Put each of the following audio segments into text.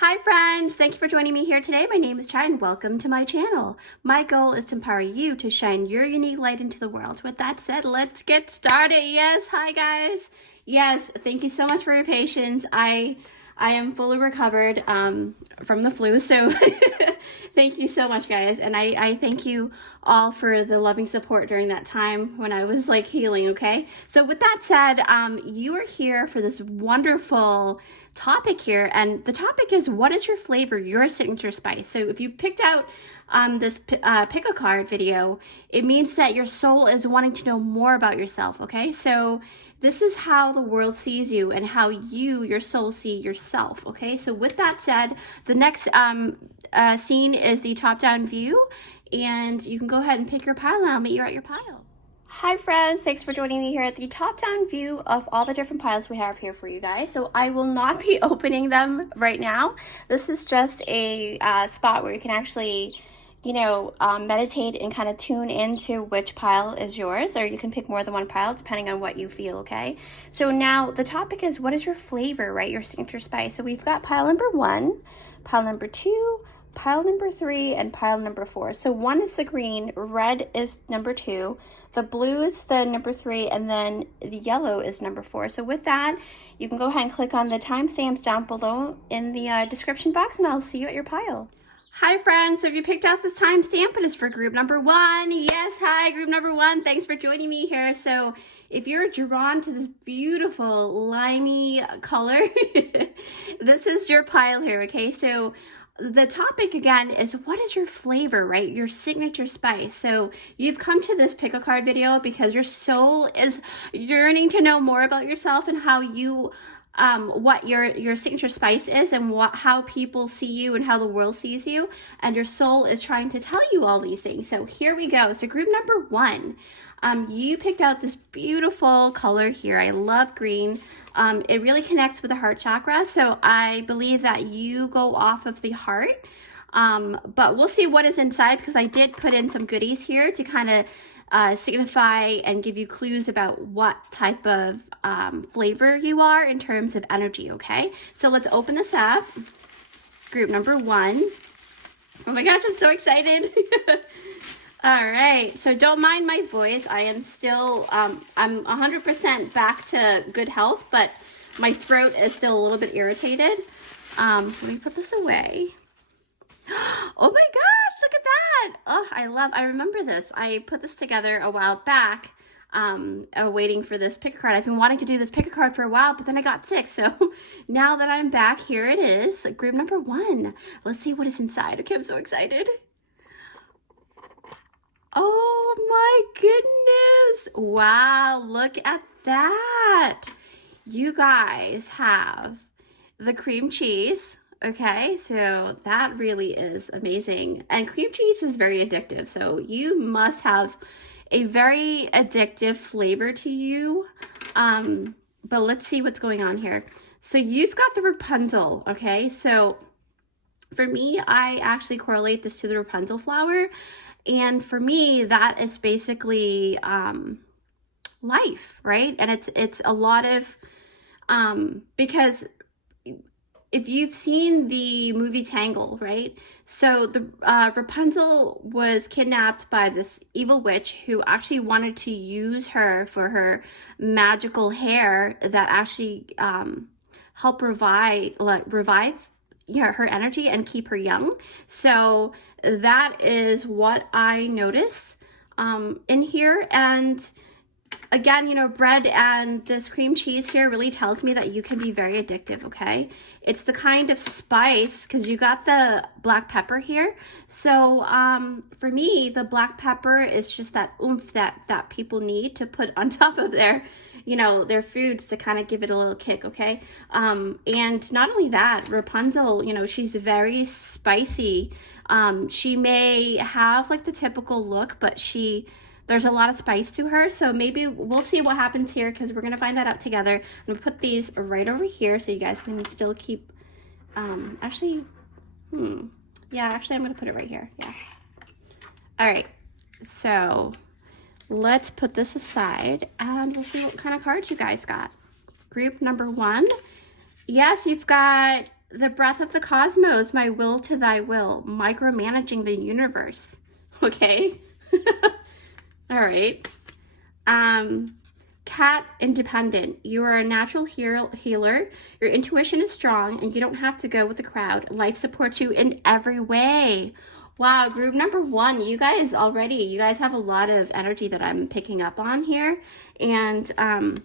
Hi friends, thank you for joining me here today. My name is Chai and welcome to my channel. My goal is to empower you to shine your unique light into the world. With that said, let's get started. Yes, hi guys. Yes, thank you so much for your patience. I am fully recovered from the flu, so thank you so much guys. And I thank you all for the loving support during that time when I was like healing, okay? So with that said, you are here for this wonderful topic here, and the topic is, what is your flavor, your signature spice? So if you picked out this pick a card video, it means that your soul is wanting to know more about yourself, okay? So this is how the world sees you and how you, your soul, see yourself, okay? So with that said, the next scene is the top-down view, and you can go ahead and pick your pile and I'll meet you at your pile. Hi friends, thanks for joining me here at the top-down view of all the different piles we have here for you guys. So I will not be opening them right now. This is just a spot where you can actually, you know, meditate and kind of tune into which pile is yours, or you can pick more than one pile depending on what you feel, okay? So now the topic is, what is your flavor, right? Your signature spice. So we've got pile number 1, pile number 2, pile number 3, and pile number 4. So 1 is the green, red is number 2, the blue is the number 3, and then the yellow is number 4. So with that, you can go ahead and click on the timestamps down below in the description box, and I'll see you at your pile. Hi friends, so if you picked out this timestamp, it is for group number 1. Yes, hi, group number 1. Thanks for joining me here. So if you're drawn to this beautiful limey color, this is your pile here, okay? So the topic again is, what is your flavor, right? Your signature spice. So you've come to this pick a card video because your soul is yearning to know more about yourself and how you what your signature spice is, and how people see you and how the world sees you, and your soul is trying to tell you all these things. So here we go. So group number 1, you picked out this beautiful color here. I love green. It really connects with the heart chakra, so I believe that you go off of the heart, but we'll see what is inside, because I did put in some goodies here to kind of signify and give you clues about what type of flavor you are in terms of energy, okay? So let's open this up. Group number 1. Oh my gosh, I'm so excited. All right, so don't mind my voice. I am still, I'm 100% back to good health, but my throat is still a little bit irritated. Let me put this away. Oh my gosh, look at that. Oh, I remember this. I put this together a while back, waiting for this pick a card. I've been wanting to do this pick a card for a while, but then I got sick. So now that I'm back, here it is, group number 1. Let's see what is inside. Okay, I'm so excited. Oh my goodness. Wow, look at that. You guys have the cream cheese. Okay, so that really is amazing. And cream cheese is very addictive, so you must have a very addictive flavor to you. But let's see what's going on here. So you've got the Rapunzel, okay? So for me, I actually correlate this to the Rapunzel flower. And for me, that is basically life, right? And it's a lot of, because if you've seen the movie Tangle, right? So the Rapunzel was kidnapped by this evil witch who actually wanted to use her for her magical hair that actually help revive her energy and keep her young. So that is what I notice in here. And again, you know, bread and this cream cheese here really tells me that you can be very addictive, okay? It's the kind of spice, because you got the black pepper here. So for me, the black pepper is just that oomph that people need to put on top of their, you know, their foods to kind of give it a little kick, okay? And not only that, Rapunzel, you know, she's very spicy. She may have like the typical look, but there's a lot of spice to her, so maybe we'll see what happens here, because we're gonna find that out together. I'm gonna put these right over here so you guys can still keep, actually, yeah, actually I'm gonna put it right here, yeah. All right, so let's put this aside and we'll see what kind of cards you guys got. Group number 1, yes, you've got the breath of the cosmos, my will to thy will, micromanaging the universe. Okay. All right. Cat independent. You are a natural healer. Your intuition is strong and you don't have to go with the crowd. Life supports you in every way. Wow, group number 1, you guys have a lot of energy that I'm picking up on here. And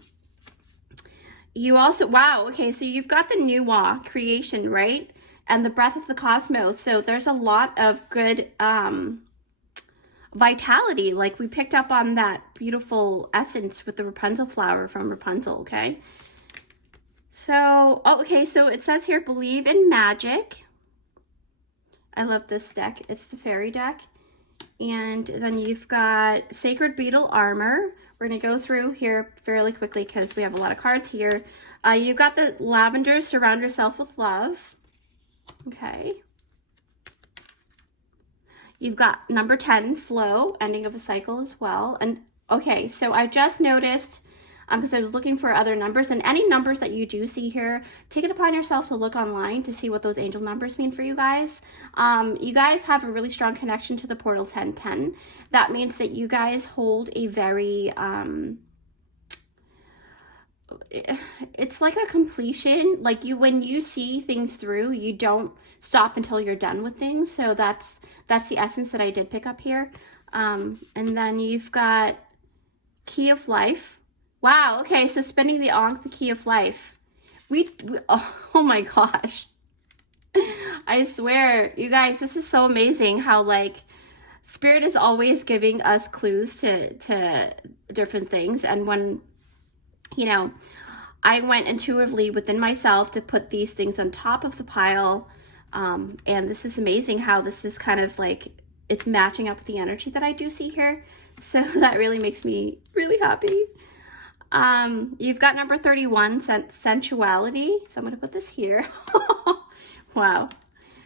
you also, wow, okay, so you've got the Nuwa creation, right? And the breath of the cosmos. So there's a lot of good vitality. Like we picked up on that beautiful essence with the Rapunzel flower from Rapunzel, okay? So, oh, okay, so it says here, believe in magic. I love this deck. It's the fairy deck. And then you've got Sacred Beetle Armor. We're going to go through here fairly quickly because we have a lot of cards here. You've got the Lavender, Surround Yourself with Love. Okay. You've got number 10, Flow, Ending of a Cycle as well. And okay, so I just noticed, because I was looking for other numbers, and any numbers that you do see here, take it upon yourself to look online to see what those angel numbers mean for you guys. You guys have a really strong connection to the portal 1010. That means that you guys hold a very, it's like a completion. Like when you see things through, you don't stop until you're done with things. So that's the essence that I did pick up here. And then you've got Key of Life. Wow, okay, so spinning the Ankh, the Key of Life. Oh my gosh. I swear, you guys, this is so amazing how like Spirit is always giving us clues to different things. And when, you know, I went intuitively within myself to put these things on top of the pile. And this is amazing how this is kind of like, it's matching up with the energy that I do see here. So that really makes me really happy. You've got number 31, sensuality. So I'm going to put this here. Wow.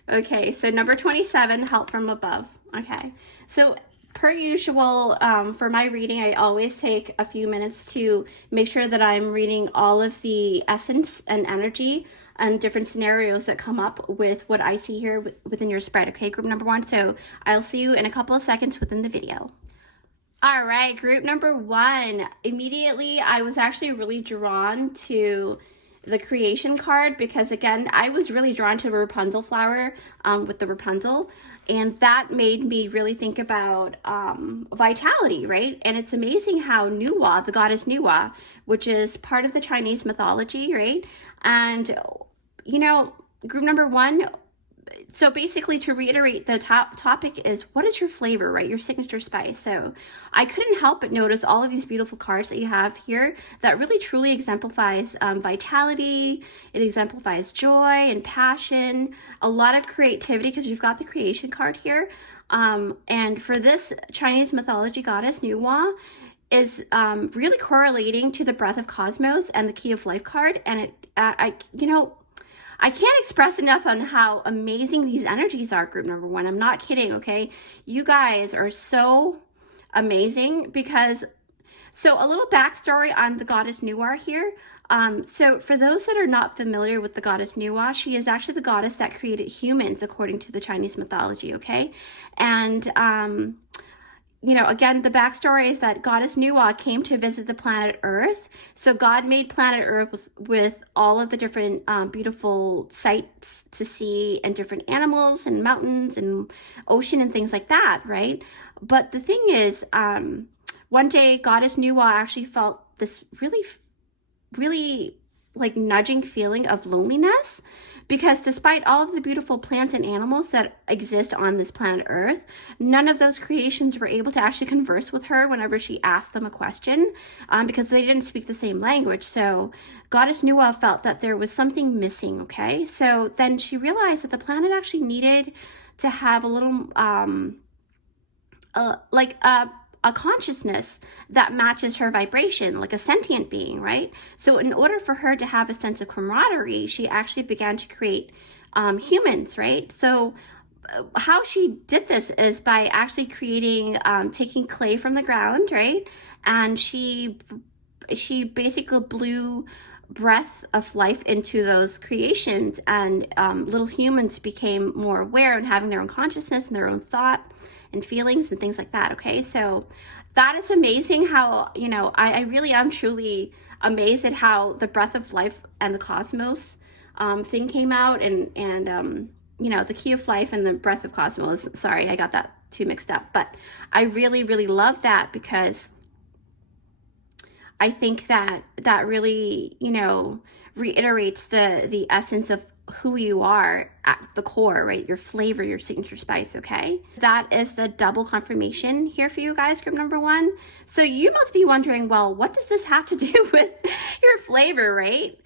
Okay, so number 27, help from above. Okay, so per usual, for my reading, I always take a few minutes to make sure that I'm reading all of the essence and energy and different scenarios that come up with what I see here within your spread. Okay, group number 1. So I'll see you in a couple of seconds within the video. All right, group number 1. Immediately, I was actually really drawn to the creation card because, again, I was really drawn to the Rapunzel flower with the Rapunzel. And that made me really think about vitality, right? And it's amazing how Nuwa, the goddess Nuwa, which is part of the Chinese mythology, right? And, you know, group number 1, so basically to reiterate, the topic is what is your flavor, right? Your signature spice. So I couldn't help but notice all of these beautiful cards that you have here that really truly exemplifies vitality. It exemplifies joy and passion, a lot of creativity because you've got the creation card here. And for this Chinese mythology goddess, Nuwa, is really correlating to the breath of cosmos and the key of life card. And I can't express enough on how amazing these energies are, group number 1. I'm not kidding, okay? You guys are so amazing because, so a little backstory on the goddess Nuwa here. So for those that are not familiar with the goddess Nuwa, she is actually the goddess that created humans according to the Chinese mythology, okay? And, you know, again, the backstory is that goddess Nuwa came to visit the planet Earth. So God made planet Earth with all of the different beautiful sights to see and different animals and mountains and ocean and things like that, right? But the thing is, one day goddess Nuwa actually felt this really like nudging feeling of loneliness, because despite all of the beautiful plants and animals that exist on this planet Earth, none of those creations were able to actually converse with her whenever she asked them a question, because they didn't speak the same language. So goddess Nuwa felt that there was something missing, okay? So then she realized that the planet actually needed to have a little, a consciousness that matches her vibration, like a sentient being, right? So in order for her to have a sense of camaraderie, she actually began to create humans, right? So how she did this is by actually creating, taking clay from the ground, right? And she she basically blew breath of life into those creations, and little humans became more aware and having their own consciousness and their own thought and feelings and things like that. Okay, so that is amazing how, you know, I really am truly amazed at how the breath of life and the cosmos thing came out, and you know, the key of life and the breath of cosmos. Sorry, I got that too mixed up, but I really, really love that, because I think that that really, you know, reiterates the essence of who you are at the core, right? Your flavor, your signature spice, okay? That is the double confirmation here for you guys, group number 1. So you must be wondering, well, what does this have to do with your flavor, right?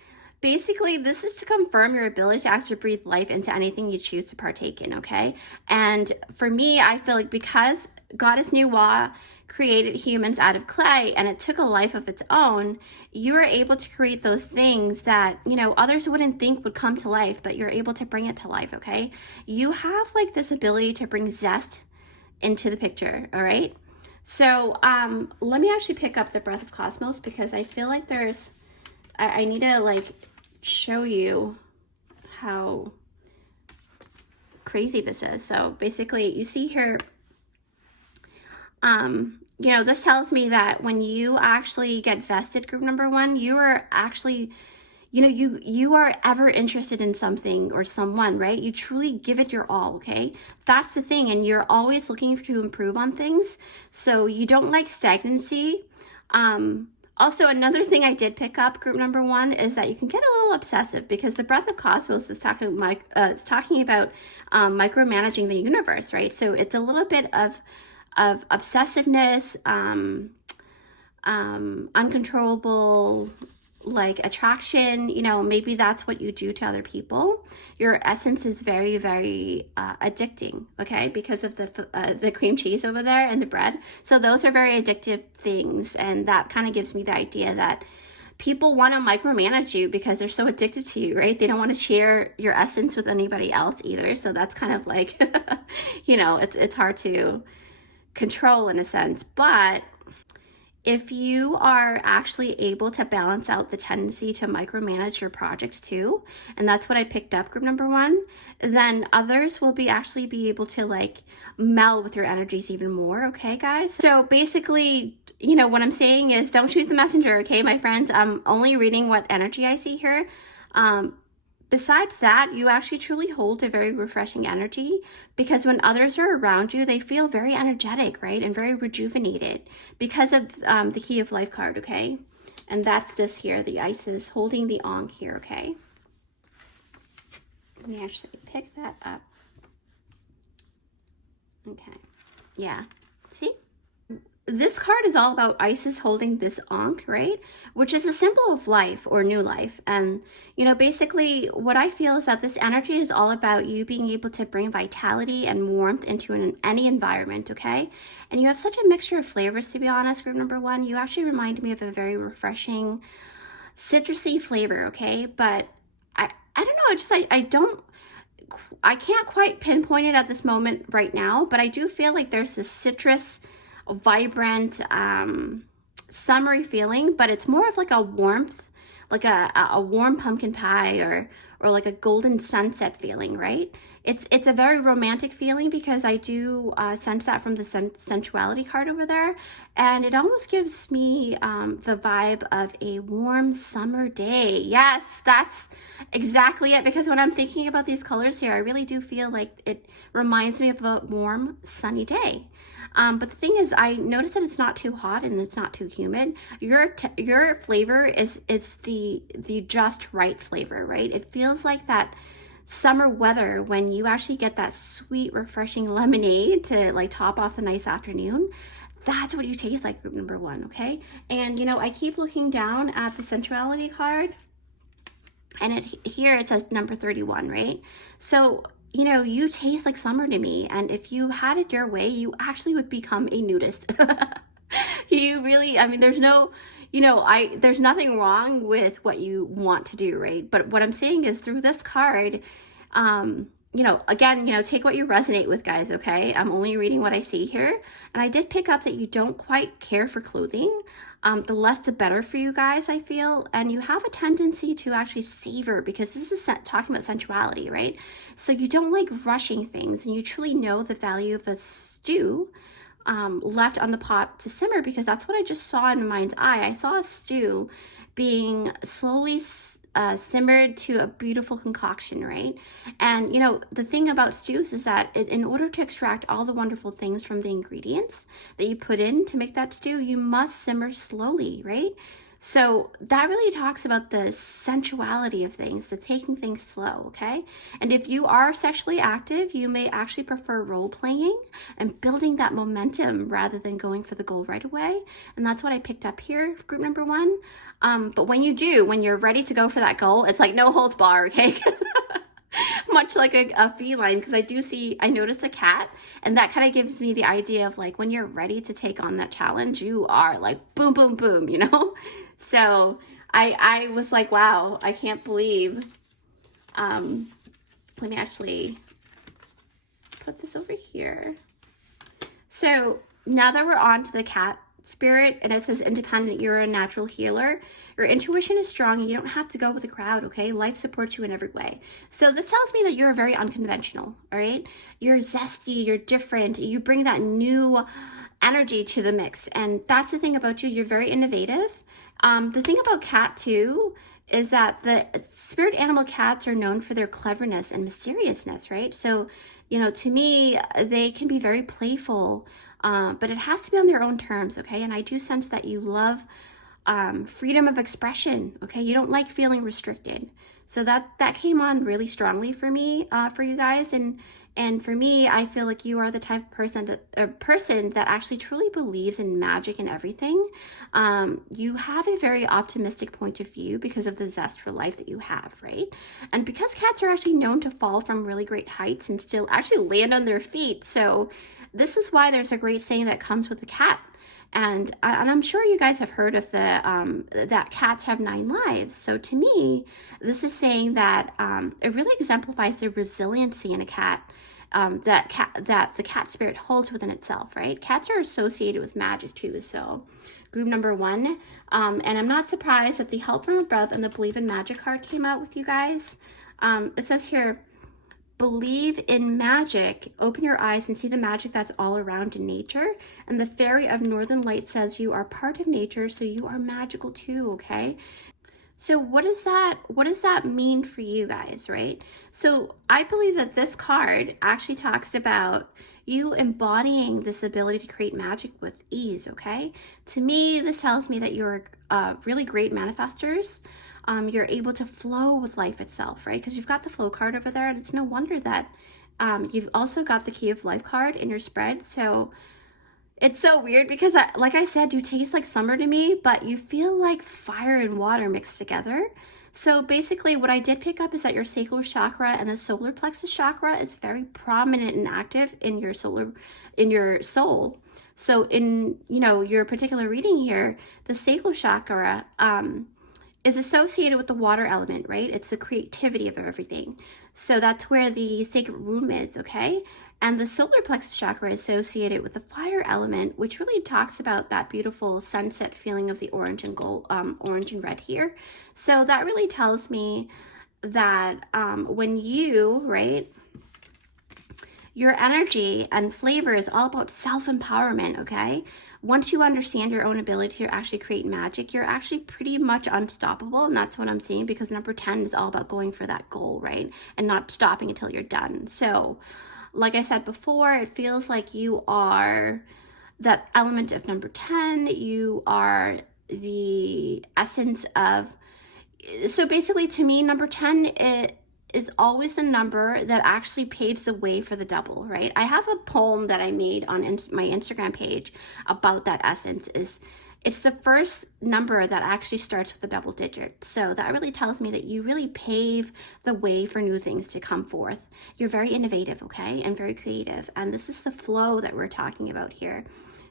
Basically, this is to confirm your ability to actually breathe life into anything you choose to partake in, okay? And for me, I feel like because Goddess Nuwa created humans out of clay and it took a life of its own, you are able to create those things that, you know, others wouldn't think would come to life, but you're able to bring it to life, okay? You have like this ability to bring zest into the picture, all right? So let me actually pick up the breath of cosmos, because I feel like there's, I need to like show you how crazy this is. So basically you see here, you know, this tells me that when you actually get vested, group number 1, you are actually, you know, you are ever interested in something or someone, right? You truly give it your all, okay? That's the thing, and you're always looking to improve on things, so you don't like stagnancy. Also, another thing I did pick up, group number 1, is that you can get a little obsessive, because the breath of cosmos is talking about micromanaging the universe, right? So it's a little bit of obsessiveness, uncontrollable like attraction. You know, maybe that's what you do to other people. Your essence is very, very addicting, okay, because of the cream cheese over there and the bread. So those are very addictive things, and that kind of gives me the idea that people want to micromanage you because they're so addicted to you, right? They don't want to share your essence with anybody else either. So that's kind of like, you know, it's hard to control in a sense. But if you are actually able to balance out the tendency to micromanage your projects too, and that's what I picked up, group number 1, then others will actually be able to like meld with your energies even more, okay, guys? So basically, you know, what I'm saying is don't shoot the messenger, okay, my friends? I'm only reading what energy I see here. Besides that, you actually truly hold a very refreshing energy, because when others are around you, they feel very energetic, right? And very rejuvenated because of the Key of Life card, okay? And that's this here, the Isis holding the Ankh here, okay? Let me actually pick that up. Okay, yeah, see? This card is all about Isis holding this Ankh, right? Which is a symbol of life or new life. And, you know, basically what I feel is that this energy is all about you being able to bring vitality and warmth into any environment, okay? And you have such a mixture of flavors, to be honest, group number 1. You actually remind me of a very refreshing citrusy flavor, okay? But I don't know, it's just I can't quite pinpoint it at this moment right now, but I do feel like there's this citrus, vibrant, summery feeling, but it's more of like a warmth, like a warm pumpkin pie, or like a golden sunset feeling, right? It's a very romantic feeling, because I do sense that from the sensuality card over there, and it almost gives me the vibe of a warm summer day. Yes, that's exactly it, because when I'm thinking about these colors here, I really do feel like it reminds me of a warm sunny day. But the thing is, I notice that it's not too hot and it's not too humid. Your flavor is the just right flavor, right? It feels like that summer weather when you actually get that sweet, refreshing lemonade to like top off the nice afternoon. That's what you taste like, group number 1, okay? And you know, I keep looking down at the sensuality card, and here it says number 31, right? So, you know, you taste like summer to me, and if you had it your way, you actually would become a nudist. You really, I mean, there's no, you know, there's nothing wrong with what you want to do, right? But what I'm saying is, through this card, you know, again, you know, take what you resonate with, guys, okay? I'm only reading what I see here. And I did pick up that you don't quite care for clothing. The less the better for you guys, I feel. And you have a tendency to actually savor, because this is talking about sensuality, right? So you don't like rushing things, and you truly know the value of a stew left on the pot to simmer, because that's what I just saw in my mind's eye. I saw a stew being slowly simmered to a beautiful concoction, right? And you know, the thing about stews is that in order to extract all the wonderful things from the ingredients that you put in to make that stew, you must simmer slowly, right? So that really talks about the sensuality of things, the taking things slow, okay? And if you are sexually active, you may actually prefer role playing and building that momentum rather than going for the goal right away. And that's what I picked up here, group number 1. But when you're ready to go for that goal, it's like no holds bar, okay? Much like a feline, because I noticed a cat, and that kind of gives me the idea of like when you're ready to take on that challenge, you are like boom, boom, boom, you know? So I was like, wow, I can't believe, let me actually put this over here. So now that we're on to the cat spirit, and it says independent, you're a natural healer. Your intuition is strong, and you don't have to go with the crowd, okay? Life supports you in every way. So this tells me that you're very unconventional, all right? You're zesty, you're different, you bring that new energy to the mix. And that's the thing about you, you're very innovative. The thing about cat too is that the spirit animal cats are known for their cleverness and mysteriousness, right? So, you know, to me, they can be very playful, but it has to be on their own terms, okay? And I do sense that you love freedom of expression, okay? You don't like feeling restricted. So that came on really strongly for me, for you guys. And for me, I feel like you are the type of person that actually truly believes in magic and everything. You have a very optimistic point of view because of the zest for life that you have, right? And because cats are actually known to fall from really great heights and still actually land on their feet. So this is why there's a great saying that comes with a cat. And I'm sure you guys have heard of that cats have 9 lives. So to me, this is saying that it really exemplifies the resiliency in a cat, that the cat spirit holds within itself, right? Cats are associated with magic too. So group number 1, and I'm not surprised that the help from above and the believe in magic card came out with you guys. It says here, believe in magic, open your eyes and see the magic that's all around in nature. And the fairy of Northern Light says you are part of nature, so you are magical too, okay? So what does that mean for you guys, right? So I believe that this card actually talks about you embodying this ability to create magic with ease, okay? To me, this tells me that you're really great manifestors. You're able to flow with life itself, right? Because you've got the flow card over there, and it's no wonder that you've also got the key of life card in your spread. So it's so weird because, like I said, you taste like summer to me, but you feel like fire and water mixed together. So basically what I did pick up is that your sacral chakra and the solar plexus chakra is very prominent and active in your soul. So in, you know, your particular reading here, the sacral chakra is associated with the water element, right? It's the creativity of everything. So that's where the sacred womb is, okay? And the solar plexus chakra is associated with the fire element, which really talks about that beautiful sunset feeling of the orange and gold, orange and red here. So that really tells me that when you, right, your energy and flavor is all about self-empowerment, okay? Once you understand your own ability to actually create magic, you're actually pretty much unstoppable, and that's what I'm seeing, because number 10 is all about going for that goal, right? And not stopping until you're done. So, like I said before, it feels like you are that element of number 10. You are the essence of, so basically to me, number 10, it is always the number that actually paves the way for the double, right? I have a poem that I made on my Instagram page about that essence. It's the first number that actually starts with a double digit. So that really tells me that you really pave the way for new things to come forth. You're very innovative, okay? And very creative. And this is the flow that we're talking about here.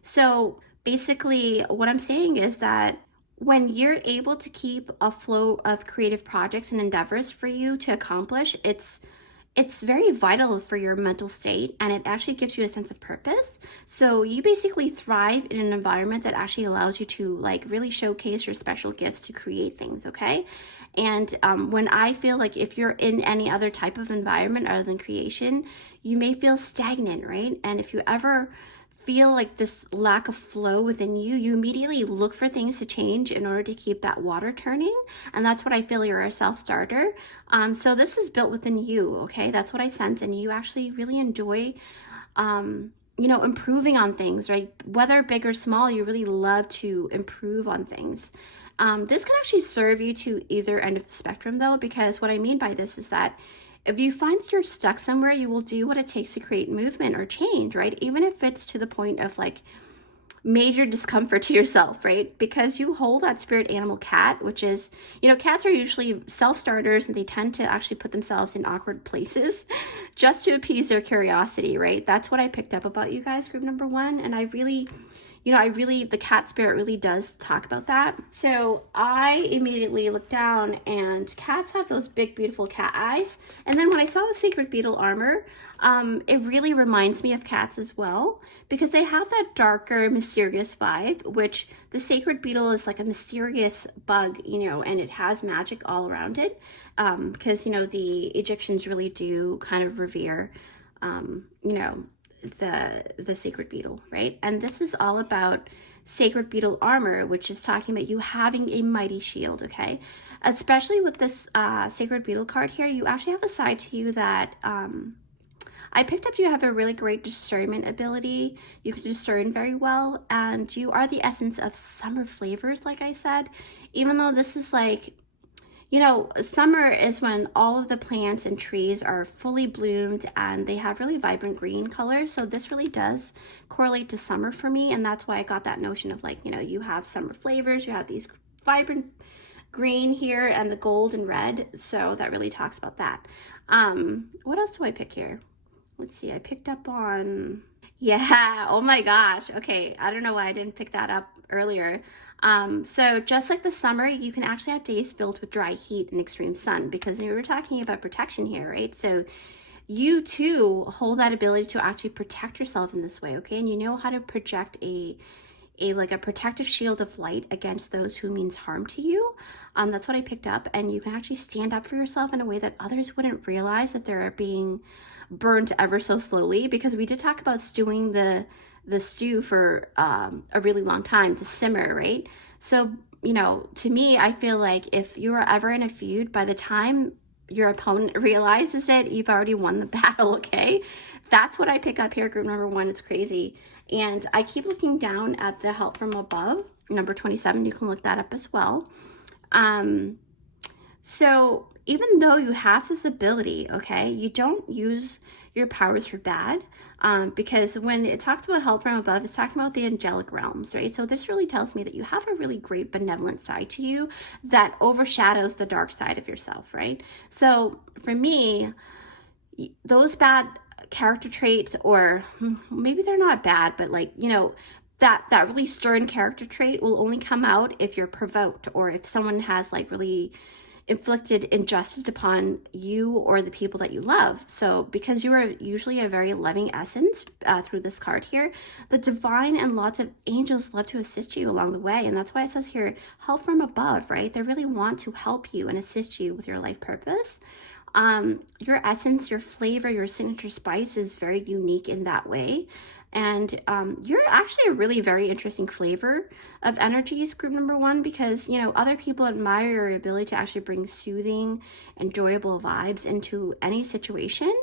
So basically what I'm saying is that when you're able to keep a flow of creative projects and endeavors for you to accomplish, it's it's very vital for your mental state, and it actually gives you a sense of purpose. So you basically thrive in an environment that actually allows you to like really showcase your special gifts to create things, okay? And when I feel like if you're in any other type of environment other than creation, you may feel stagnant, right? And if you ever feel like this lack of flow within you, you immediately look for things to change in order to keep that water turning. And that's what I feel, you're a self-starter. So this is built within you, okay? That's what I sense. And you actually really enjoy, improving on things, right? Whether big or small, you really love to improve on things. This can actually serve you to either end of the spectrum though, because what I mean by this is that if you find that you're stuck somewhere, you will do what it takes to create movement or change, right? Even if it's to the point of like major discomfort to yourself, right? Because you hold that spirit animal cat, which is, cats are usually self-starters and they tend to actually put themselves in awkward places just to appease their curiosity, right? That's what I picked up about you guys, group number 1. And I really, the cat spirit really does talk about that. So I immediately looked down, and cats have those big, beautiful cat eyes. And then when I saw the sacred beetle armor, it really reminds me of cats as well, because they have that darker, mysterious vibe, which the sacred beetle is like a mysterious bug, and it has magic all around it. Because, the Egyptians really do kind of revere, the sacred beetle, right? And this is all about sacred beetle armor, which is talking about you having a mighty shield, okay? Especially with this sacred beetle card here, you actually have a side to you that I picked up. You have a really great discernment ability. You can discern very well, and you are the essence of summer flavors, like I said. Even though this is like, summer is when all of the plants and trees are fully bloomed and they have really vibrant green colors. So this really does correlate to summer for me. And that's why I got that notion of like, you have summer flavors, you have these vibrant green here and the gold and red. So that really talks about that. What else do I pick here? Let's see, I picked up on, yeah, oh my gosh. Okay, I don't know why I didn't pick that up earlier. So just like the summer, you can actually have days filled with dry heat and extreme sun, because we were talking about protection here, right? So you too hold that ability to actually protect yourself in this way, okay? And you know how to project a protective shield of light against those who means harm to you. That's what I picked up. And you can actually stand up for yourself in a way that others wouldn't realize that they're being burnt ever so slowly, because we did talk about stewing the stew for a really long time to simmer, right? So, to me, I feel like if you are ever in a feud, by the time your opponent realizes it, you've already won the battle, okay? That's what I pick up here, group number 1. It's crazy. And I keep looking down at the help from above, number 27. You can look that up as well. So even though you have this ability, okay, you don't use your powers for bad, because when it talks about help from above, it's talking about the angelic realms, right? So this really tells me that you have a really great benevolent side to you that overshadows the dark side of yourself, right? So for me, those bad character traits, or maybe they're not bad, but like, that really stern character trait will only come out if you're provoked, or if someone has like really inflicted injustice upon you or the people that you love. So because you are usually a very loving essence through this card here, the divine and lots of angels love to assist you along the way. And that's why it says here, help from above, right? They really want to help you and assist you with your life purpose. Your essence, your flavor, your signature spice is very unique in that way. And you're actually a really very interesting flavor of energies, group number 1, because, other people admire your ability to actually bring soothing, enjoyable vibes into any situation.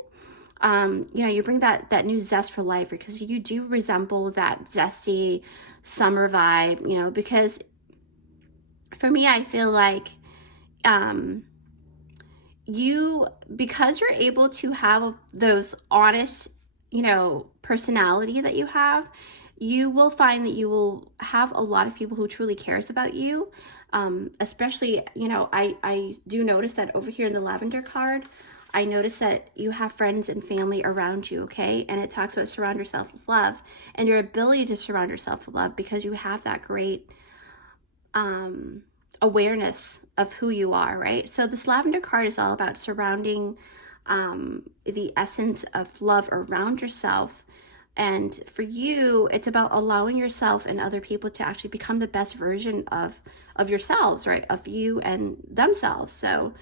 You bring that new zest for life, because you do resemble that zesty summer vibe, because for me, I feel like because you're able to have those honest, personality that you have, you will find that you will have a lot of people who truly cares about you. Especially, I do notice that over here in the lavender card, I notice that you have friends and family around you, okay? And it talks about surround yourself with love, and your ability to surround yourself with love, because you have that great awareness of who you are, right? So this lavender card is all about surrounding the essence of love around yourself. And for you, it's about allowing yourself and other people to actually become the best version of yourselves, right? Of you and themselves. So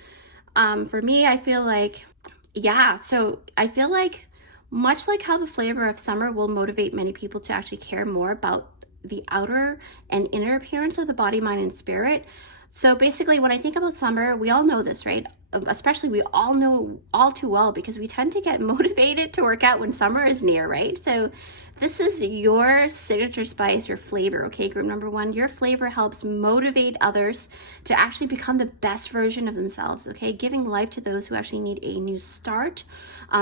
for me, I feel like, yeah, so I feel like much like how the flavor of summer will motivate many people to actually care more about the outer and inner appearance of the body, mind, and spirit. So basically, when I think about summer, we all know this, right? Especially we all know all too well because we tend to get motivated to work out when summer is near, right? So this is your signature spice, your flavor, okay? Group number one, your flavor helps motivate others to actually become the best version of themselves, okay? Giving life to those who actually need a new start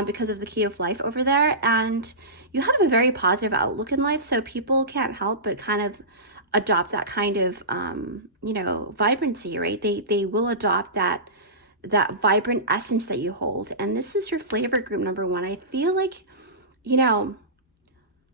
because of the key of life over there. And you have a very positive outlook in life, so people can't help but kind of adopt that kind of, you know, vibrancy, right? They will adopt that vibrant essence that you hold. And this is your flavor, group number one. I feel like, you know,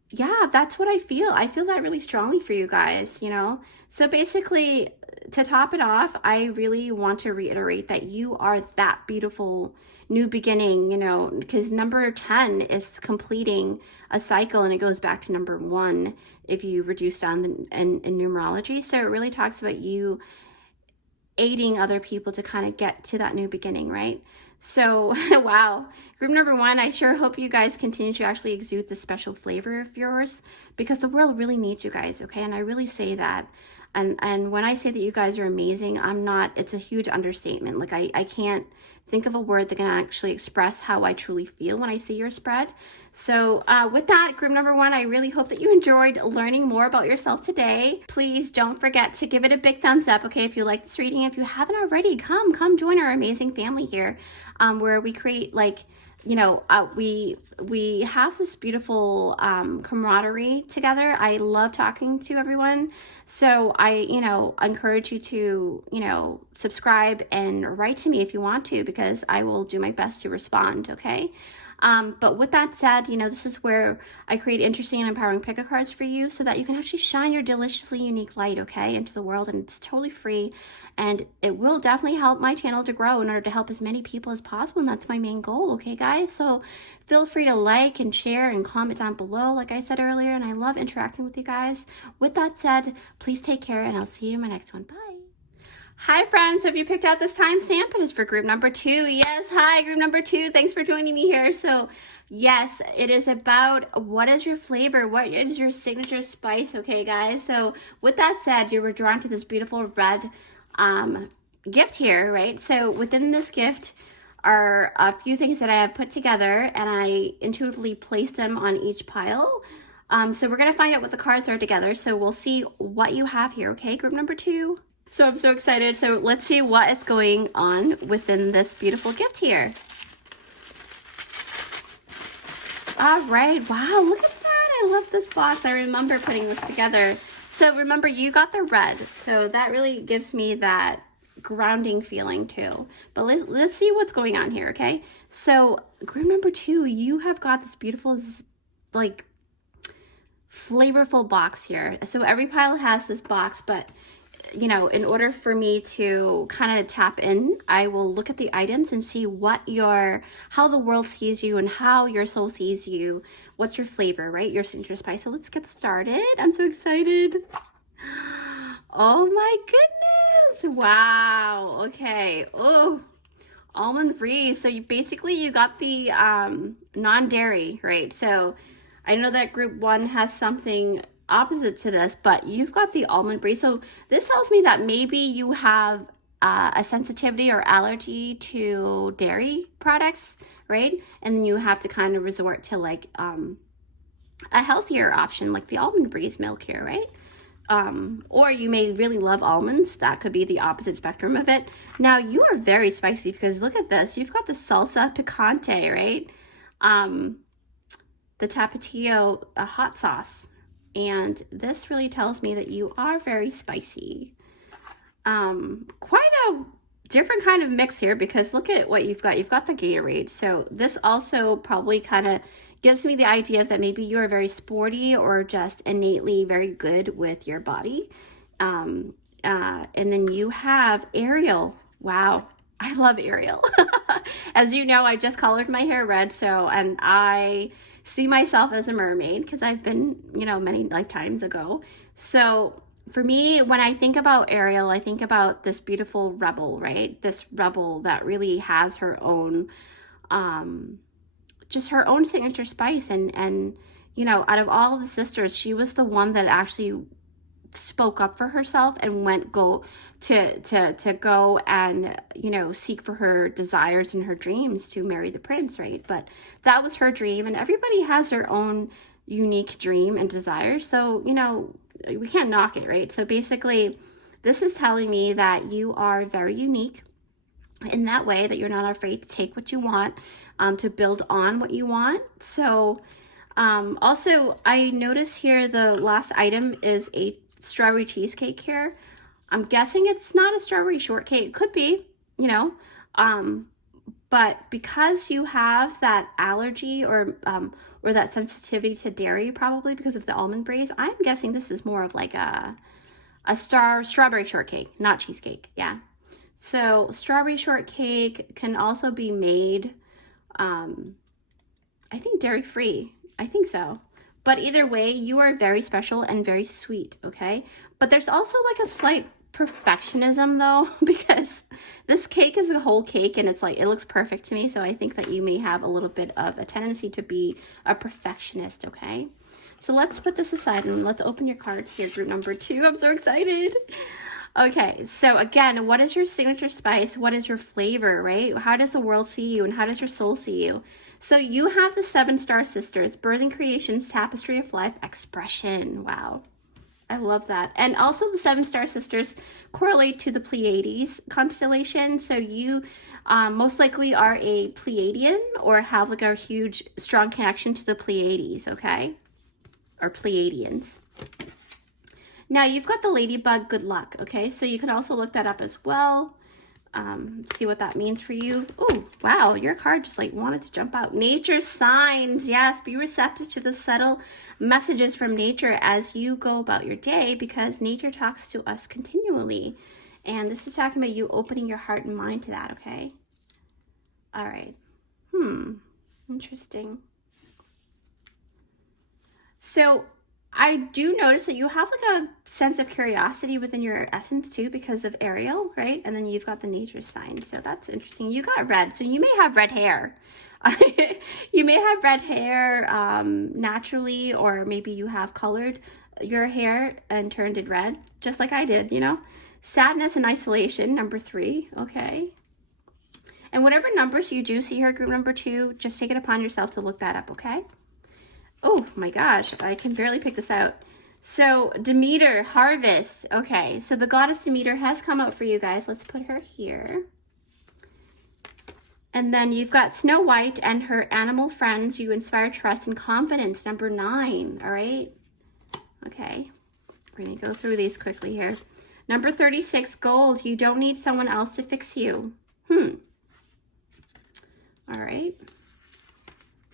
yeah, that's what I feel. I feel that really strongly for you guys, you know? So basically, to top it off, I really want to reiterate that you are that beautiful new beginning, you know, because number 10 is completing a cycle and it goes back to number 1 if you reduce down in numerology. So it really talks about you aiding other people to kind of get to that new beginning, right? So, wow. Group number 1, I sure hope you guys continue to actually exude this special flavor of yours because the world really needs you guys, okay? And I really say that. And when I say that you guys are amazing, I'm not, it's a huge understatement. Like I can't think of a word that can actually express how I truly feel when I see your spread. So with that, group number 1, I really hope that you enjoyed learning more about yourself today. Please don't forget to give it a big thumbs up, okay, if you like this reading. If you haven't already, come join our amazing family here where we create, like, you know, we have this beautiful camaraderie together. I love talking to everyone. So I, you know, encourage you to, you know, subscribe and write to me if you want to, because I will do my best to respond, okay? But with that said, you know, this is where I create interesting and empowering pick-a cards for you so that you can actually shine your deliciously unique light, okay, into the world. And it's totally free. And it will definitely help my channel to grow in order to help as many people as possible. And that's my main goal, okay, guys? So feel free to like and share and comment down below, like I said earlier. And I love interacting with you guys. With that said, please take care, and I'll see you in my next one. Bye. Hi friends, so if you picked out this timestamp, it is for group number 2. Yes, hi, group number 2. Thanks for joining me here. So yes, it is about what is your flavor, what is your signature spice, okay guys? So with that said, you were drawn to this beautiful red gift here, right? So within this gift are a few things that I have put together, and I intuitively placed them on each pile. So we're gonna find out what the cards are together. So we'll see what you have here, okay, group number 2. So I'm so excited. So let's see what is going on within this beautiful gift here. All right. Wow, look at that. I love this box. I remember putting this together. So remember, you got the red. So that really gives me that grounding feeling too. But let's see what's going on here, okay? So group number 2, you have got this beautiful, like, flavorful box here. So every pile has this box, but you know, in order for me to kind of tap in, I will look at the items and see what how the world sees you and how your soul sees you. What's your flavor, right? Your signature spice. So let's get started. I'm so excited. Oh my goodness. Wow. Okay. Oh, almond breeze. So you got the non-dairy, right? So I know that group 1 has something opposite to this, but you've got the almond breeze. So this tells me that maybe you have a sensitivity or allergy to dairy products, right? And then you have to kind of resort to like a healthier option like the almond breeze milk here, right? Or you may really love almonds. That could be the opposite spectrum of it. Now you are very spicy because look at this. You've got the salsa picante, right? The tapatio hot sauce. And this really tells me that you are very spicy. Quite a different kind of mix here because look at what you've got. You've got the Gatorade. So this also probably kind of gives me the idea of that maybe you're very sporty or just innately very good with your body. And then you have Ariel. Wow. I love Ariel. As you know, I just colored my hair red, so, and I see myself as a mermaid because I've been, you know, many lifetimes ago. So for me, when I think about Ariel, I think about this beautiful rebel, right? This rebel that really has her own, just her own signature spice. And, you know, out of all the sisters, she was the one that actually spoke up for herself and went to go and, you know, seek for her desires and her dreams to marry the prince, right? But that was her dream, and everybody has their own unique dream and desire, so, you know, we can't knock it, right? So basically, this is telling me that you are very unique in that way, that you're not afraid to take what you want, to build on what you want. So also, I notice here the last item is a strawberry cheesecake here. I'm guessing it's not a strawberry shortcake. It could be, you know, but because you have that allergy or that sensitivity to dairy, probably because of the almond braise, I'm guessing this is more of like a strawberry shortcake, not cheesecake. Yeah. So strawberry shortcake can also be made, I think dairy-free. I think so. But either way, you are very special and very sweet, okay? But there's also like a slight perfectionism though, because this cake is a whole cake and it's like, it looks perfect to me. So I think that you may have a little bit of a tendency to be a perfectionist, okay? So let's put this aside and let's open your cards here, group number 2. I'm so excited. Okay, so again, what is your signature spice? What is your flavor, right? How does the world see you and how does your soul see you? So you have the 7-star sisters, birthing creations, tapestry of life, expression. Wow, I love that. And also the 7-star sisters correlate to the Pleiades constellation. So you most likely are a Pleiadian or have like a huge, strong connection to the Pleiades, okay? Or Pleiadians. Now you've got the ladybug, good luck, okay? So you can also look that up as well. See what that means for you. Oh, wow, your card just like wanted to jump out. Nature signs, yes, be receptive to the subtle messages from nature as you go about your day, because nature talks to us continually. And this is talking about you opening your heart and mind to that, okay? All right. Interesting. So I do notice that you have like a sense of curiosity within your essence too, because of Ariel, right? And then you've got the nature sign. So that's interesting. You got red. So you may have red hair. You may have red hair naturally, or maybe you have colored your hair and turned it red, just like I did, you know? Sadness and isolation, number 3. Okay. And whatever numbers you do see here, group number 2, just take it upon yourself to look that up, okay? Oh my gosh, I can barely pick this out. So Demeter, harvest. Okay, so the goddess Demeter has come out for you guys. Let's put her here. And then you've got Snow White and her animal friends. You inspire trust and confidence, number 9. All right. Okay, we're gonna go through these quickly here. Number 36, gold. You don't need someone else to fix you. All right.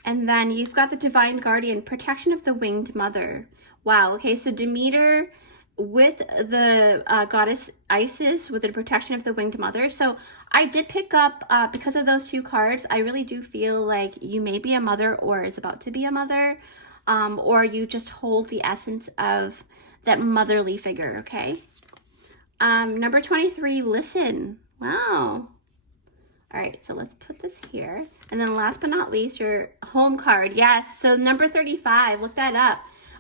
And then you've got the divine guardian, protection of the winged mother. Wow, okay, so Demeter with the goddess Isis with the protection of the winged mother. So I did pick up, because of those 2 cards, I really do feel like you may be a mother or is about to be a mother, or you just hold the essence of that motherly figure, okay? Number 23, listen. Wow. All right, so let's put this here. And then last but not least, your home card. Yes, so number 35, look that up.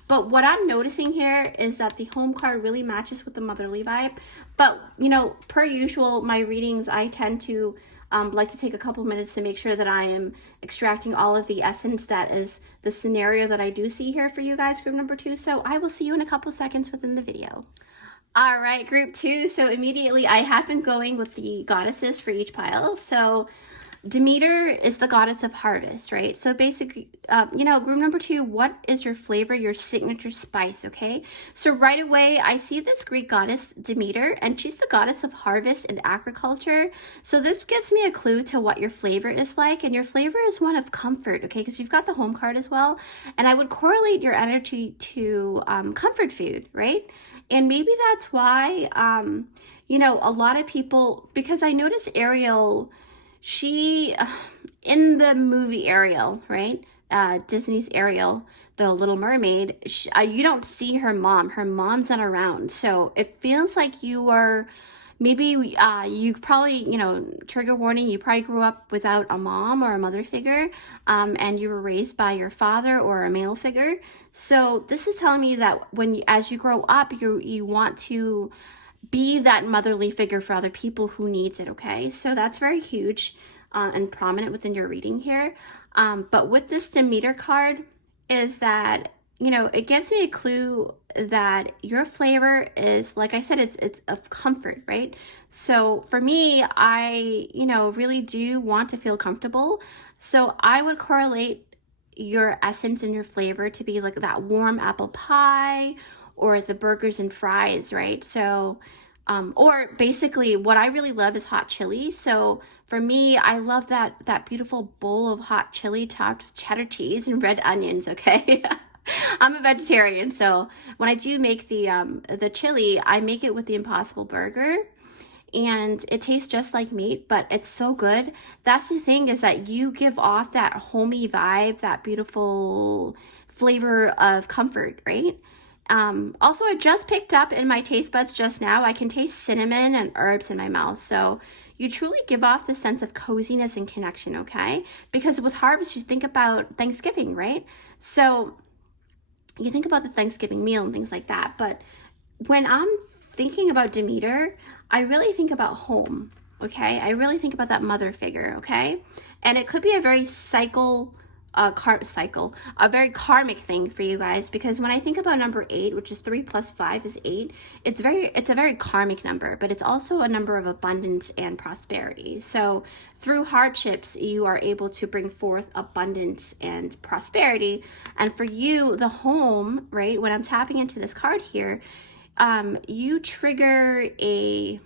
But what I'm noticing here is that the home card really matches with the motherly vibe. But, you know, per usual, my readings, I tend to like to take a couple minutes to make sure that I am extracting all of the essence that is the scenario that I do see here for you guys, group number 2. So I will see you in a couple seconds within the video. All right, group 2. So immediately I have been going with the goddesses for each pile. So Demeter is the goddess of harvest, right? So basically, you know, group number 2, what is your flavor, your signature spice, okay? So right away, I see this Greek goddess, Demeter, and she's the goddess of harvest and agriculture. So this gives me a clue to what your flavor is like, and your flavor is one of comfort, okay? Because you've got the home card as well, and I would correlate your energy to comfort food, right? And maybe that's why, you know, a lot of people, because I notice Ariel, she, in the movie Ariel, right? Disney's Ariel, the Little Mermaid, you don't see her mom. Her mom's not around. So it feels like you are, maybe you probably, trigger warning, you probably grew up without a mom or a mother figure, and you were raised by your father or a male figure. So this is telling me that as you grow up, you want to be that motherly figure for other people who needs it, okay? So that's very huge and prominent within your reading here. But with this Demeter card is that, it gives me a clue that your flavor is, like I said, it's of comfort, right? So for me, I, really do want to feel comfortable. So I would correlate your essence and your flavor to be like that warm apple pie or the burgers and fries, right? So, or basically what I really love is hot chili. So for me, I love that beautiful bowl of hot chili topped with cheddar cheese and red onions, okay? I'm a vegetarian, so when I do make the chili, I make it with the Impossible Burger, and it tastes just like meat, but it's so good. That's the thing, is that you give off that homey vibe, that beautiful flavor of comfort, right? Also, I just picked up in my taste buds just now, I can taste cinnamon and herbs in my mouth. So you truly give off the sense of coziness and connection, okay? Because with harvest, you think about Thanksgiving, right? So you think about the Thanksgiving meal and things like that. But when I'm thinking about Demeter, I really think about home, okay? I really think about that mother figure, okay? And it could be a very a very karmic thing for you guys, because when I think about number 8, which is 3 plus 5 is 8, it's a very karmic number, but it's also a number of abundance and prosperity. So through hardships, you are able to bring forth abundance and prosperity. And for you, the home, right, when I'm tapping into this card here, you trigger a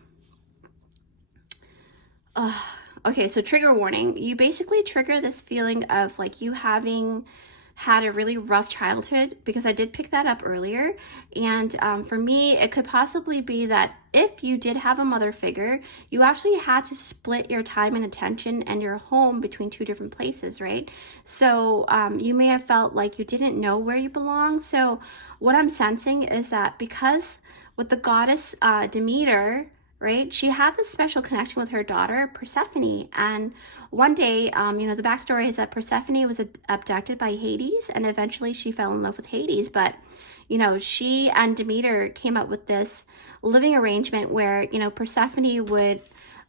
okay, so trigger warning. You basically trigger this feeling of like you having had a really rough childhood, because I did pick that up earlier. And for me, it could possibly be that if you did have a mother figure, you actually had to split your time and attention and your home between 2 different places, right? So you may have felt like you didn't know where you belong. So what I'm sensing is that because with the goddess Demeter, right, she had this special connection with her daughter Persephone, and one day, the backstory is that Persephone was abducted by Hades, and eventually she fell in love with Hades. But she and Demeter came up with this living arrangement where Persephone would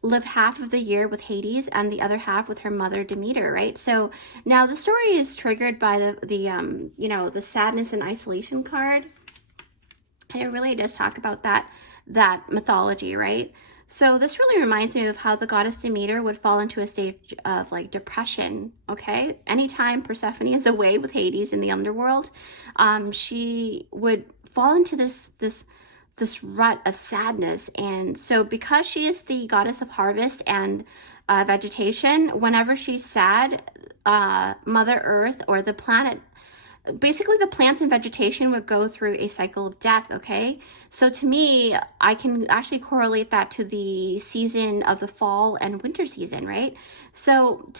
live half of the year with Hades and the other half with her mother Demeter, right? So now the story is triggered by the sadness and isolation card, and it really does talk about that mythology, right? So this really reminds me of how the goddess Demeter would fall into a state of like depression, okay? Anytime Persephone is away with Hades in the underworld, she would fall into this rut of sadness. And so because she is the goddess of harvest and vegetation, whenever she's sad, Mother Earth or the planet, basically the plants and vegetation would go through a cycle of death, okay? So to me, I can actually correlate that to the season of the fall and winter season, right? So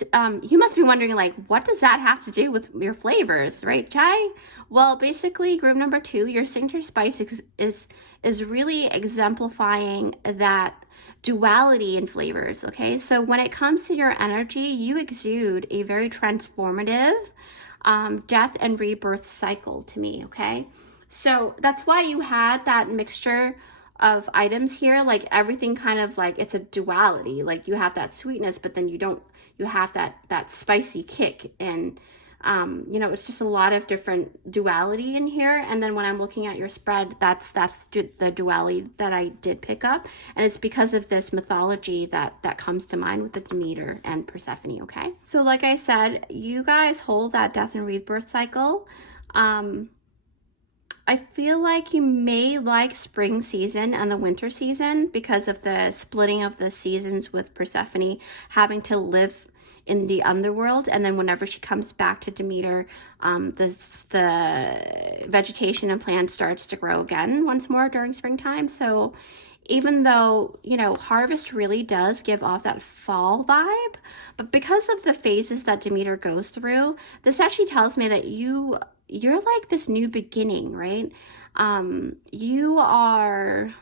you must be wondering, like, what does that have to do with your flavors, right, Chai? Well, basically, group number 2, your signature spice is really exemplifying that duality in flavors, okay? So when it comes to your energy, you exude a very transformative death and rebirth cycle to me, okay? So that's why you had that mixture of items here, like everything kind of like it's a duality, like you have that sweetness, but then you have that spicy kick, and it's just a lot of different duality in here. And then when I'm looking at your spread, that's the duality that I did pick up, and it's because of this mythology that comes to mind with the Demeter and Persephone, okay? So like I said, you guys hold that death and rebirth cycle. I feel like you may like spring season and the winter season because of the splitting of the seasons, with Persephone having to live in the underworld, and then whenever she comes back to Demeter, the vegetation and plants starts to grow again once more during springtime. So even though, you know, harvest really does give off that fall vibe, but because of the phases that Demeter goes through, this actually tells me that you're like this new beginning, right? You are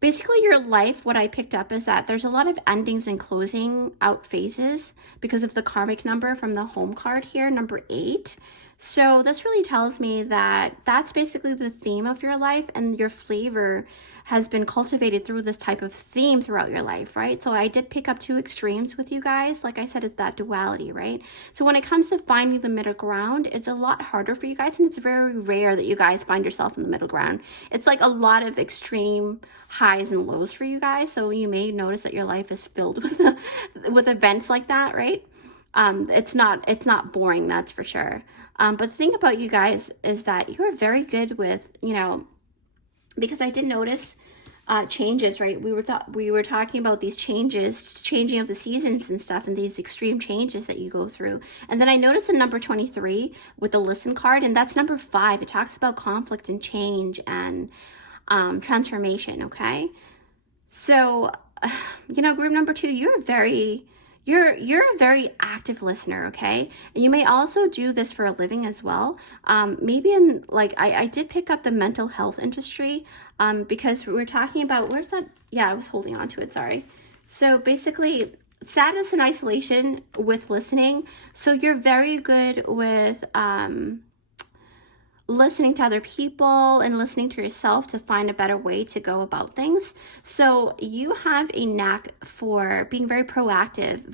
basically your life. What I picked up is that there's a lot of endings and closing out phases because of the karmic number from the home card here, number 8. So this really tells me that that's basically the theme of your life, and your flavor has been cultivated through this type of theme throughout your life, right? So I did pick up 2 extremes with you guys. Like I said, it's that duality, right? So when it comes to finding the middle ground, it's a lot harder for you guys, and it's very rare that you guys find yourself in the middle ground. It's like a lot of extreme highs and lows for you guys. So you may notice that your life is filled with events like that, right? It's not boring, that's for sure. But the thing about you guys is that you're very good with, you know, because I did notice changes, right? We were talking about these changes, changing of the seasons and stuff, and these extreme changes that you go through. And then I noticed the number 23 with the listen card, and that's number 5. It talks about conflict and change and transformation. Okay, so you know, group number 2, you're a very active listener, okay? And you may also do this for a living as well. Maybe in, like, I did pick up the mental health industry because we're talking about, where's that? Yeah, I was holding on to it, sorry. So basically, sadness and isolation with listening. So you're very good with listening to other people and listening to yourself to find a better way to go about things. So you have a knack for being very proactive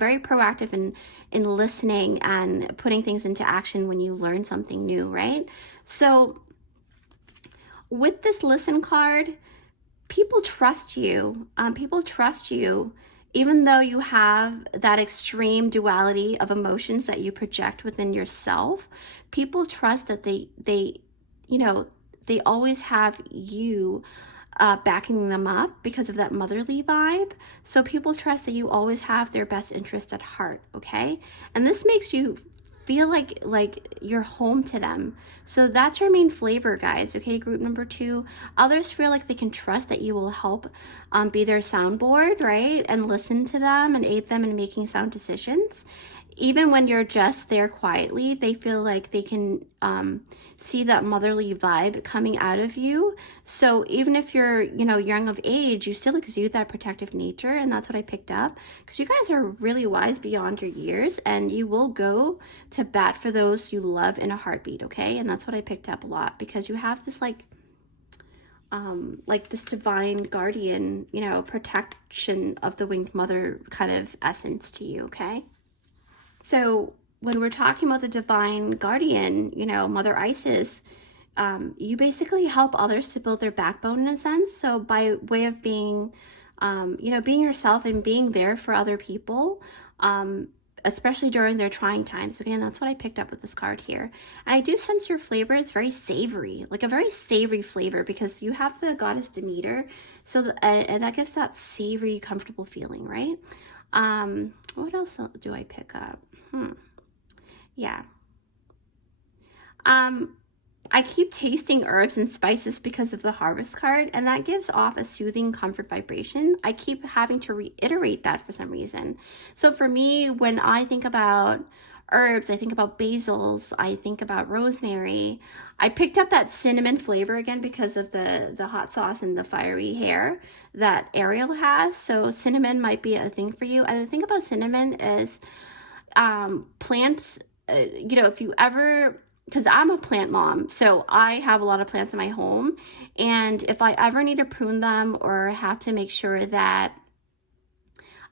in listening and putting things into action when you learn something new, right? So with this listen card, people trust you. Even though you have that extreme duality of emotions that you project within yourself. People trust that they you know, they always have you backing them up because of that motherly vibe. So people trust that you always have their best interest at heart, okay? And this makes you feel like you're home to them. So that's your main flavor, guys, okay? Group number 2, others feel like they can trust that you will help be their soundboard, right? And listen to them and aid them in making sound decisions. Even when you're just there quietly, they feel like they can see that motherly vibe coming out of you. So even if you're, you know, young of age, you still exude that protective nature, and that's what I picked up. Because you guys are really wise beyond your years, and you will go to bat for those you love in a heartbeat, okay? And that's what I picked up a lot, because you have this like this divine guardian, you know, protection of the winged mother kind of essence to you, okay? So when we're talking about the divine guardian, you know, Mother Isis, you basically help others to build their backbone in a sense. So by way of being, you know, being yourself and being there for other people, especially during their trying times. Again, that's what I picked up with this card here. And I do sense your flavor is very savory, like a very savory flavor, because you have the goddess Demeter. So, and that gives that savory, comfortable feeling, right? What else do I pick up? Yeah. I keep tasting herbs and spices because of the harvest card, and that gives off a soothing comfort vibration. I keep having to reiterate that for some reason. So for me, when I think about herbs, I think about basils, I think about rosemary. I picked up that cinnamon flavor again because of the hot sauce and the fiery hair that Ariel has. So cinnamon might be a thing for you. And the thing about cinnamon is plants, you know, if you ever, because I'm a plant mom, so I have a lot of plants in my home, and if I ever need to prune them or have to make sure that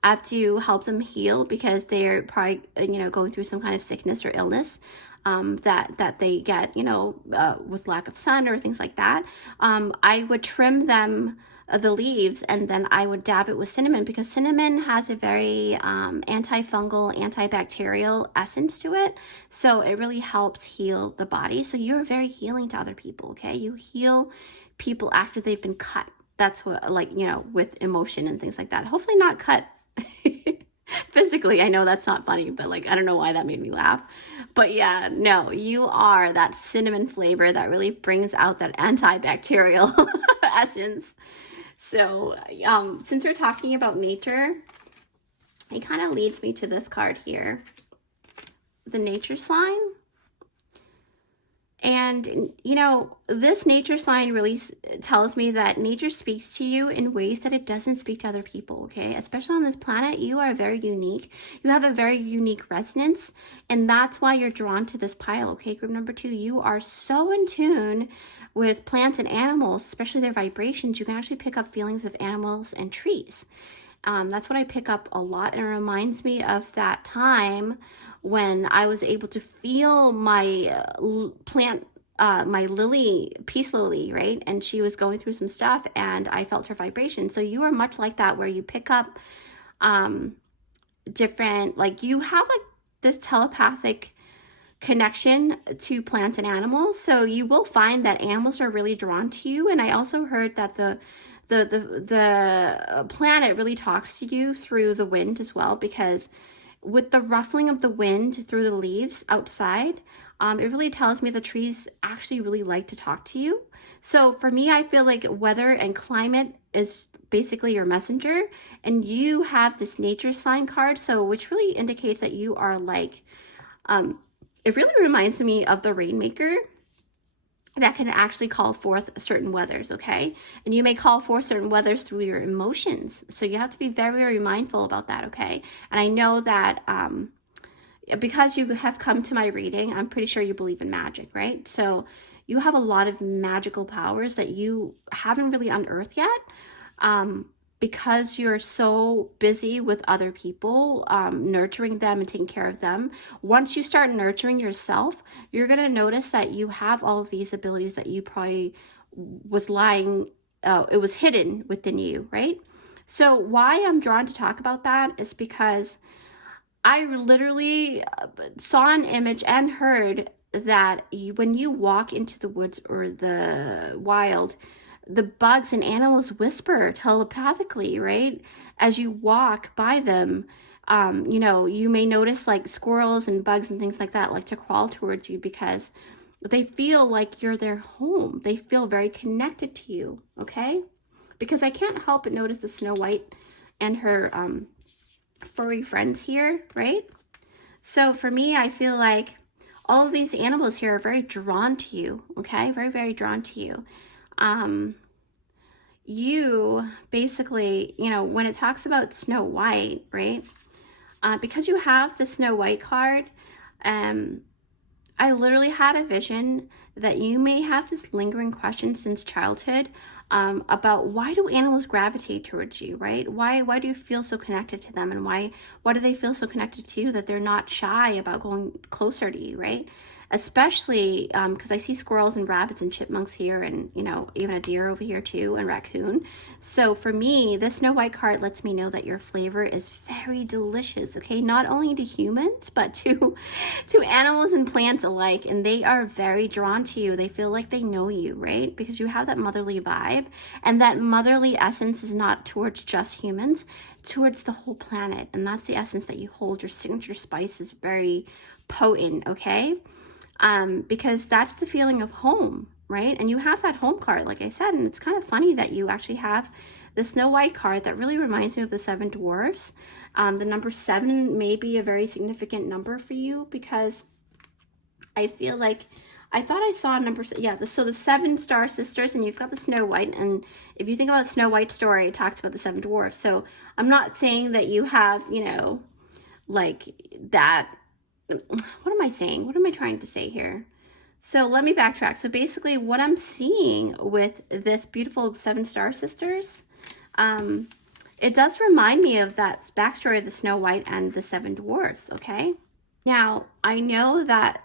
I have to help them heal because they're probably, you know, going through some kind of sickness or illness that they get, you know, with lack of sun or things like that, I would trim them, the leaves, and then I would dab it with cinnamon, because cinnamon has a very antifungal, antibacterial essence to it. So it really helps heal the body. So you're very healing to other people, okay? You heal people after they've been cut. That's what, like, you know, with emotion and things like that. Hopefully not cut physically. I know that's not funny, but like, I don't know why that made me laugh. But yeah, no, you are that cinnamon flavor that really brings out that antibacterial essence. So since we're talking about nature, it kind of leads me to this card here, the nature sign. And, you know, this nature sign really tells me that nature speaks to you in ways that it doesn't speak to other people, okay? Especially on this planet, you are very unique. You have a very unique resonance, and that's why you're drawn to this pile, okay? Group number 2, you are so in tune with plants and animals, especially their vibrations. You can actually pick up feelings of animals and trees. That's what I pick up a lot, and it reminds me of that time when I was able to feel my plant, my lily, peace lily, right? And she was going through some stuff, and I felt her vibration. So you are much like that, where you pick up different, like you have like this telepathic connection to plants and animals. So you will find that animals are really drawn to you. And I also heard that the planet really talks to you through the wind as well, because with the ruffling of the wind through the leaves outside, it really tells me the trees actually really like to talk to you. So for me, I feel like weather and climate is basically your messenger, and you have this nature sign card, so which really indicates that you are like, it really reminds me of the rainmaker that can actually call forth certain weathers, okay? And you may call forth certain weathers through your emotions. So you have to be very, very mindful about that, okay? And I know that because you have come to my reading, I'm pretty sure you believe in magic, right? So you have a lot of magical powers that you haven't really unearthed yet. Because you're so busy with other people, nurturing them and taking care of them. Once you start nurturing yourself, you're going to notice that you have all of these abilities that you probably was lying, it was hidden within you, right? So why I'm drawn to talk about that is because I literally saw an image and heard that when you walk into the woods or the wild, the bugs and animals whisper telepathically, right? As you walk by them, you know, you may notice like squirrels and bugs and things like that like to crawl towards you because they feel like you're their home. They feel very connected to you, okay? Because I can't help but notice the Snow White and her furry friends here, right? So for me, I feel like all of these animals here are very drawn to you, okay? Very, very drawn to you. You basically, you know, when it talks about Snow White, right? Because you have the Snow White card, I literally had a vision that you may have this lingering question since childhood about why do animals gravitate towards you, right? Why do you feel so connected to them, and why do they feel so connected to you that they're not shy about going closer to you, right? Especially because I see squirrels and rabbits and chipmunks here, and, you know, even a deer over here too, and raccoon. So for me, this Snow White card lets me know that your flavor is very delicious, okay? Not only to humans, but to animals and plants alike. And they are very drawn to you. They feel like they know you, right? Because you have that motherly vibe. And that motherly essence is not towards just humans, towards the whole planet. And that's the essence that you hold. Your signature spice is very potent, okay? Because that's the feeling of home, right? And you have that home card, like I said, and it's kind of funny that you actually have the Snow White card that really reminds me of the 7 dwarfs. The number 7 may be a very significant number for you, because I feel like I thought I saw so the 7 star sisters, and you've got the Snow White, and if you think about Snow White's story, it talks about the 7 dwarfs. So I'm not saying that you have, you know, like that. What am I saying? What am I trying to say here? So let me backtrack. So basically what I'm seeing with this beautiful 7 star sisters, it does remind me of that backstory of the Snow White and the 7 dwarfs, okay? Now, I know that,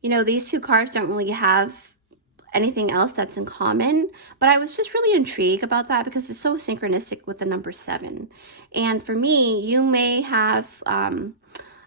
you know, these 2 cards don't really have anything else that's in common, but I was just really intrigued about that because it's so synchronistic with the number 7. And for me, you may have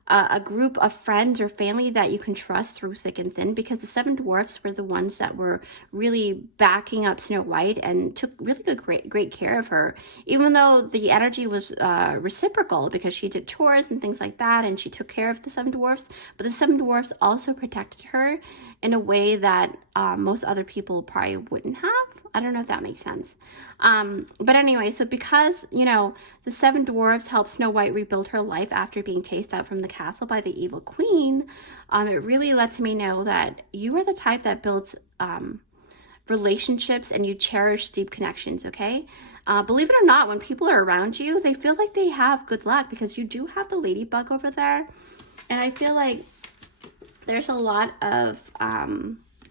a group of friends or family that you can trust through thick and thin, because the 7 dwarfs were the ones that were really backing up Snow White and took really great care of her, even though the energy was reciprocal, because she did chores and things like that, and she took care of the 7 dwarfs. But the 7 dwarfs also protected her in a way that most other people probably wouldn't have. I don't know if that makes sense. But anyway, so because, you know, the 7 dwarves help Snow White rebuild her life after being chased out from the castle by the evil queen, it really lets me know that you are the type that builds relationships and you cherish deep connections, okay? Believe it or not, when people are around you, they feel like they have good luck because you do have the ladybug over there. And I feel like there's a lot of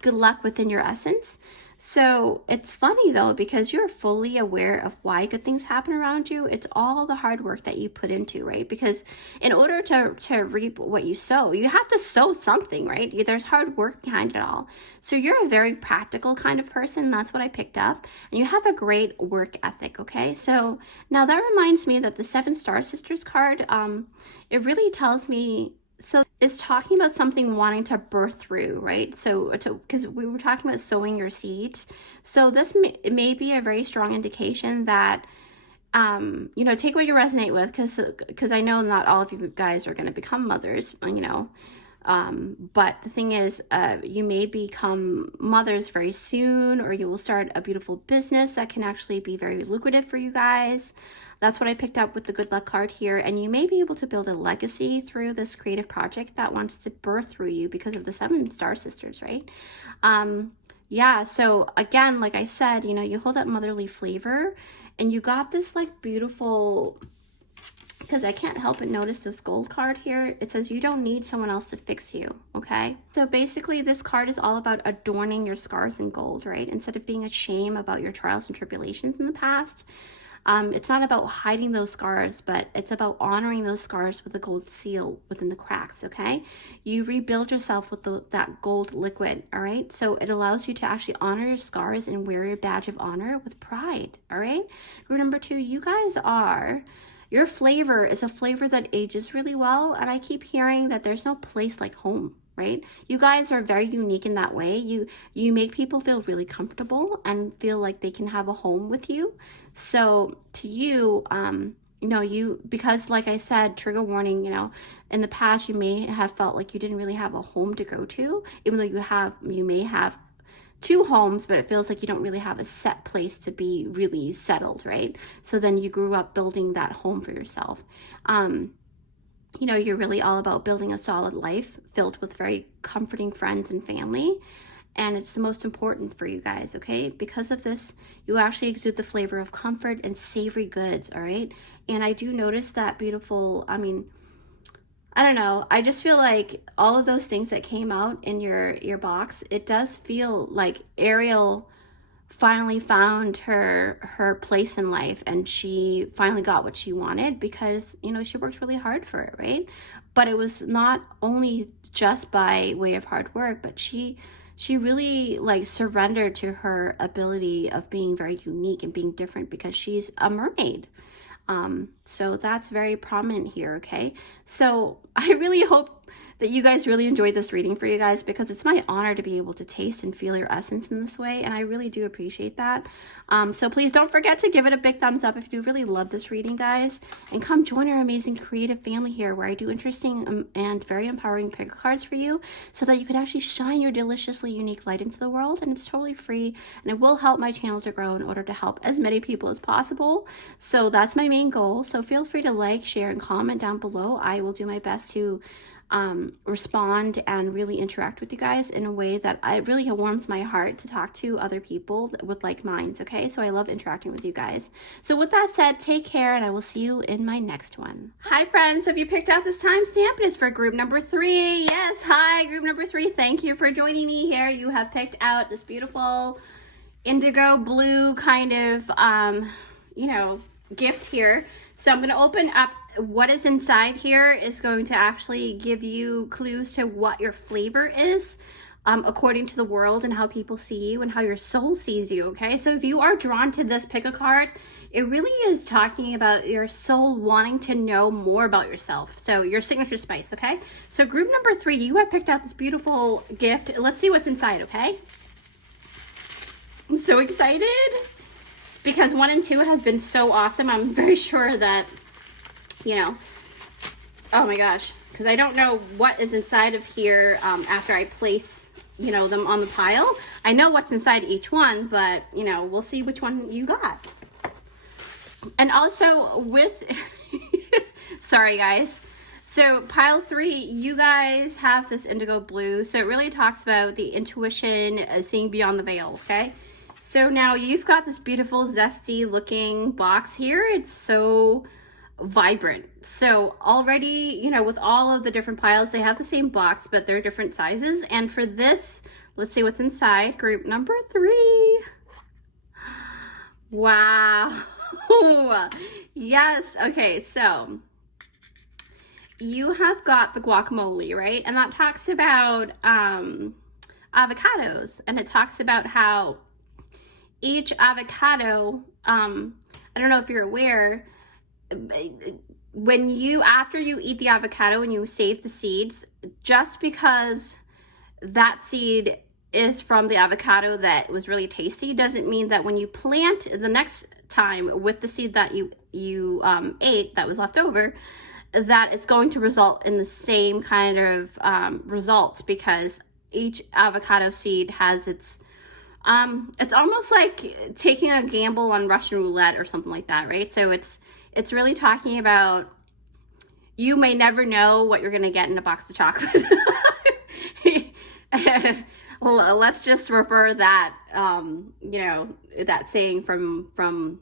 good luck within your essence. So it's funny though, because you're fully aware of why good things happen around you. It's all the hard work that you put into, right? Because in order to reap what you sow, you have to sow something, right? There's hard work behind it all. So you're a very practical kind of person. That's what I picked up. And you have a great work ethic, okay? So now that reminds me that the 7 Star Sisters card, it really tells me, so it's talking about something wanting to birth through, right? So because we were talking about sowing your seeds. So this may be a very strong indication that, you know, take what you resonate with, because I know not all of you guys are going to become mothers, you know. But the thing is, you may become mothers very soon, or you will start a beautiful business that can actually be very lucrative for you guys. That's what I picked up with the good luck card here. And you may be able to build a legacy through this creative project that wants to birth through you because of the 7 Star Sisters, right? Yeah, so again, like I said, you know, you hold that motherly flavor and you got this like beautiful, because I can't help but notice this gold card here. It says you don't need someone else to fix you, okay? So basically this card is all about adorning your scars in gold, right? Instead of being ashamed about your trials and tribulations in the past. It's not about hiding those scars, but it's about honoring those scars with a gold seal within the cracks, okay? You rebuild yourself with that gold liquid, all right? So it allows you to actually honor your scars and wear your badge of honor with pride, all right? Group number 2, you guys are... Your flavor is a flavor that ages really well, and I keep hearing that there's no place like home, right? You guys are very unique in that way. You make people feel really comfortable and feel like they can have a home with you. So to you, you know, because like I said, trigger warning, you know, in the past you may have felt like you didn't really have a home to go to, even though you may have 2 homes, but it feels like you don't really have a set place to be really settled, right? So then you grew up building that home for yourself. You know, you're really all about building a solid life filled with very comforting friends and family. And it's the most important for you guys, okay? Because of this, you actually exude the flavor of comfort and savory goods, all right? And I do notice that beautiful, I mean, I don't know. I just feel like all of those things that came out in your box, it does feel like Ariel finally found her place in life, and she finally got what she wanted because, you know, she worked really hard for it, right? But it was not only just by way of hard work, but she really like surrendered to her ability of being very unique and being different because she's a mermaid. So that's very prominent here, okay? So I really hope that you guys really enjoyed this reading for you guys, because it's my honor to be able to taste and feel your essence in this way, and I really do appreciate that. So please don't forget to give it a big thumbs up if you really love this reading, guys, and come join our amazing creative family here where I do interesting and very empowering pick cards for you so that you can actually shine your deliciously unique light into the world, and it's totally free, and it will help my channel to grow in order to help as many people as possible. So that's my main goal. So feel free to like, share, and comment down below. I will do my best to respond and really interact with you guys in a way that it really warms my heart to talk to other people with like minds, okay? So I love interacting with you guys. So with that said, take care, and I will see you in my next one. Hi friends, so if you picked out this timestamp, it is for group number 3. Yes, hi, group number 3. Thank you for joining me here. You have picked out this beautiful indigo blue kind of, you know, gift here. So I'm going to open up. What is inside here is going to actually give you clues to what your flavor is according to the world and how people see you and how your soul sees you, okay? So if you are drawn to this pick a card, it really is talking about your soul wanting to know more about yourself. So your signature spice, okay? So group number 3, you have picked out this beautiful gift. Let's see what's inside, okay? I'm so excited. It's because 1 and 2 has been so awesome. I'm very sure that, you know, oh my gosh, because I don't know what is inside of here after I place you know, them on the pile. I know what's inside each one, but, you know, we'll see which one you got. And also with, sorry guys. So pile 3, you guys have this indigo blue. So it really talks about the intuition, seeing beyond the veil, okay? So now you've got this beautiful zesty looking box here. It's so vibrant. So already, you know, with all of the different piles, they have the same box, but they're different sizes. And for this, let's see what's inside. Group number 3. Wow. Yes. Okay. So you have got the guacamole, right? And that talks about avocados, and it talks about how each avocado, I don't know if you're aware, when you, after you eat the avocado and you save the seeds, just because that seed is from the avocado that was really tasty doesn't mean that when you plant the next time with the seed that you ate that was left over, that it's going to result in the same kind of results, because each avocado seed has its it's almost like taking a gamble on Russian roulette or something like that, right? So it's really talking about, you may never know what you're gonna get in a box of chocolate. Well, let's just refer that you know, that saying from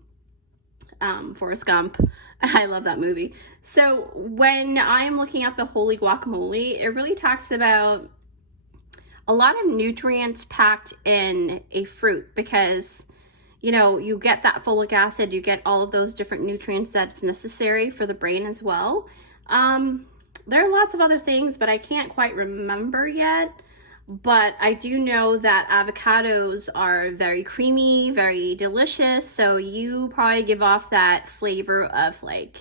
Forrest Gump. I love that movie. So when I'm looking at the holy guacamole, it really talks about a lot of nutrients packed in a fruit, because, you know, you get that folic acid, you get all of those different nutrients that's necessary for the brain as well. There are lots of other things, but I can't quite remember yet. But I do know that avocados are very creamy, very delicious. So you probably give off that flavor of like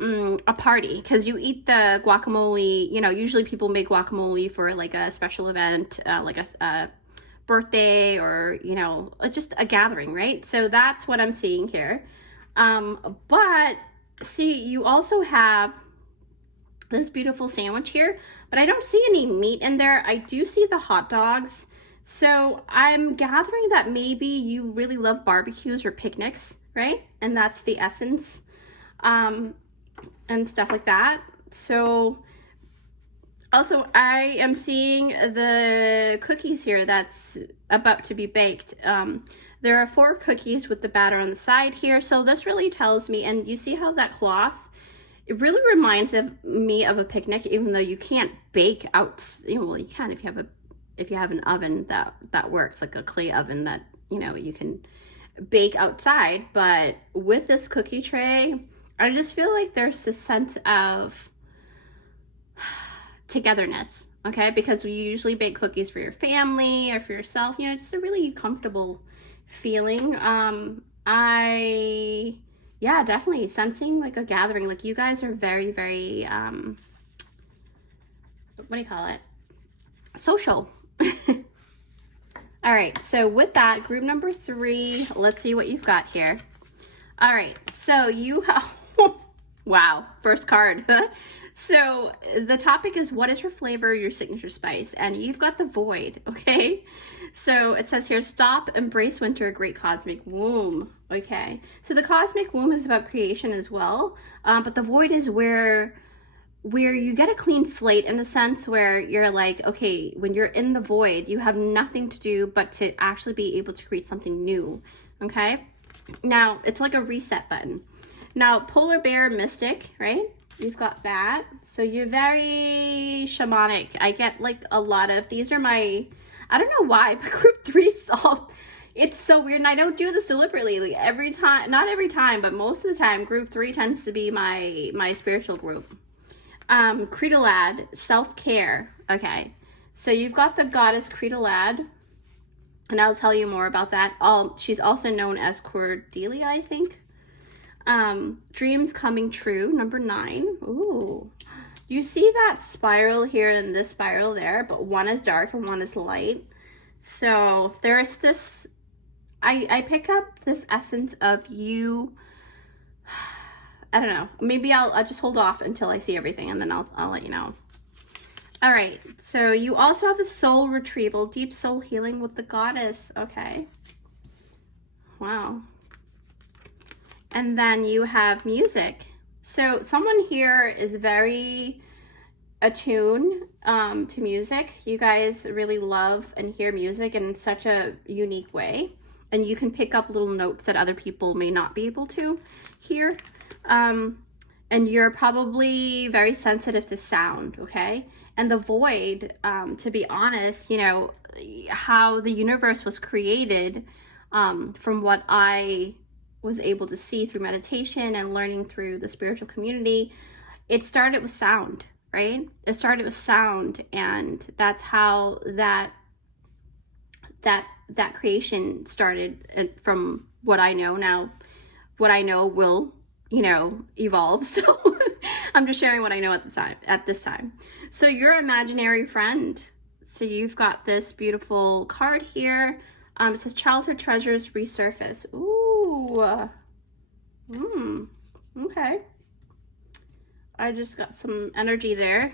a party, because you eat the guacamole. You know, usually people make guacamole for like a special event, like a birthday, or, you know, just a gathering, right? So that's what I'm seeing here. But see, you also have this beautiful sandwich here, but I don't see any meat in there. I do see the hot dogs. So I'm gathering that maybe you really love barbecues or picnics, right? And that's the essence, and stuff like that. So also I am seeing the cookies here that's about to be baked. There are 4 cookies with the batter on the side here. So this really tells me, and you see how that cloth, it really reminds me of a picnic, even though you can't bake out. You know, well, you can if you have an oven that works, like a clay oven that, you know, you can bake outside. But with this cookie tray, I just feel like there's this sense of togetherness, okay? Because we usually bake cookies for your family or for yourself, you know, just a really comfortable feeling. Yeah, definitely sensing like a gathering. Like you guys are very, very, what do you call it? Social. All right, so with that, group number 3, let's see what you've got here. All right, so you have, wow, first card. So the topic is, what is your flavor, your signature spice? And you've got the void, okay? So it says here, stop, embrace winter, a great cosmic womb. Okay, so the cosmic womb is about creation as well, but the void is where you get a clean slate, in the sense where you're like, okay, when you're in the void, you have nothing to do but to actually be able to create something new, okay? Now, it's like a reset button. Now, polar bear mystic, right? You've got that. So you're very shamanic. I get like a lot of, these are my, I don't know why, but group 3 all, it's so weird, and I don't do this deliberately. Like every time, not every time, but most of the time, group 3 tends to be my spiritual group. Creedalad, self-care. Okay, so you've got the goddess Creedalad, and I'll tell you more about that. She's also known as Cordelia, I think. Dreams coming true, number 9. Ooh, you see that spiral here and this spiral there, but one is dark and one is light. So there's this, I pick up this essence of you. I don't know, maybe I'll just hold off until I see everything, and then I'll let you know. All right, so you also have the soul retrieval, deep soul healing with the goddess. Okay. Wow. And then you have music. So someone here is very attuned to music. You guys really love and hear music in such a unique way. And you can pick up little notes that other people may not be able to hear. And you're probably very sensitive to sound, okay? And the void, to be honest, you know, how the universe was created, from what I was able to see through meditation and learning through the spiritual community, it started with sound, right? It started with sound, and that's how that creation started. And from what I know now, what I know will, you know, evolve. So I'm just sharing what I know at this time. So your imaginary friend. So you've got this beautiful card here. It says childhood treasures resurface. Ooh. Okay. I just got some energy there.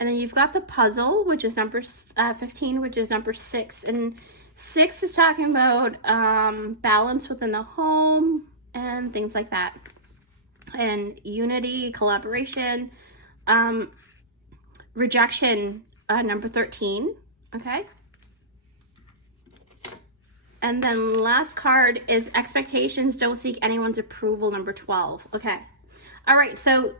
And then you've got the puzzle, which is number 15, which is number 6. And 6 is talking about balance within the home and things like that. And unity, collaboration, rejection, number 13. Okay. And then last card is expectations, don't seek anyone's approval, number 12. Okay. All right. So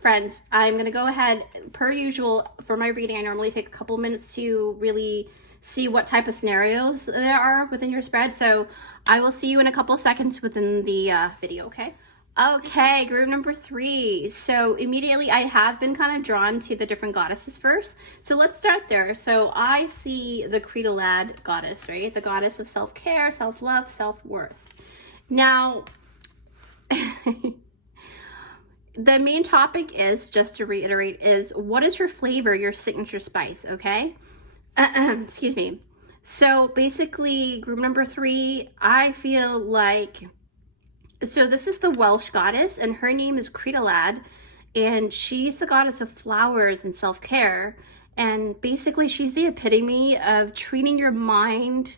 friends, I'm going to go ahead, per usual, for my reading. I normally take a couple minutes to really see what type of scenarios there are within your spread. So I will see you in a couple seconds within the video, okay? Okay, group number 3. So immediately I have been kind of drawn to the different goddesses first. So let's start there. So I see the Credolad goddess, right? The goddess of self-care, self-love, self-worth. Now, the main topic is, just to reiterate, is what is your flavor, your signature spice, okay? Excuse me. So basically, group number 3, I feel like, so this is the Welsh goddess, and her name is Credolad, and she's the goddess of flowers and self-care. And basically, she's the epitome of treating your mind,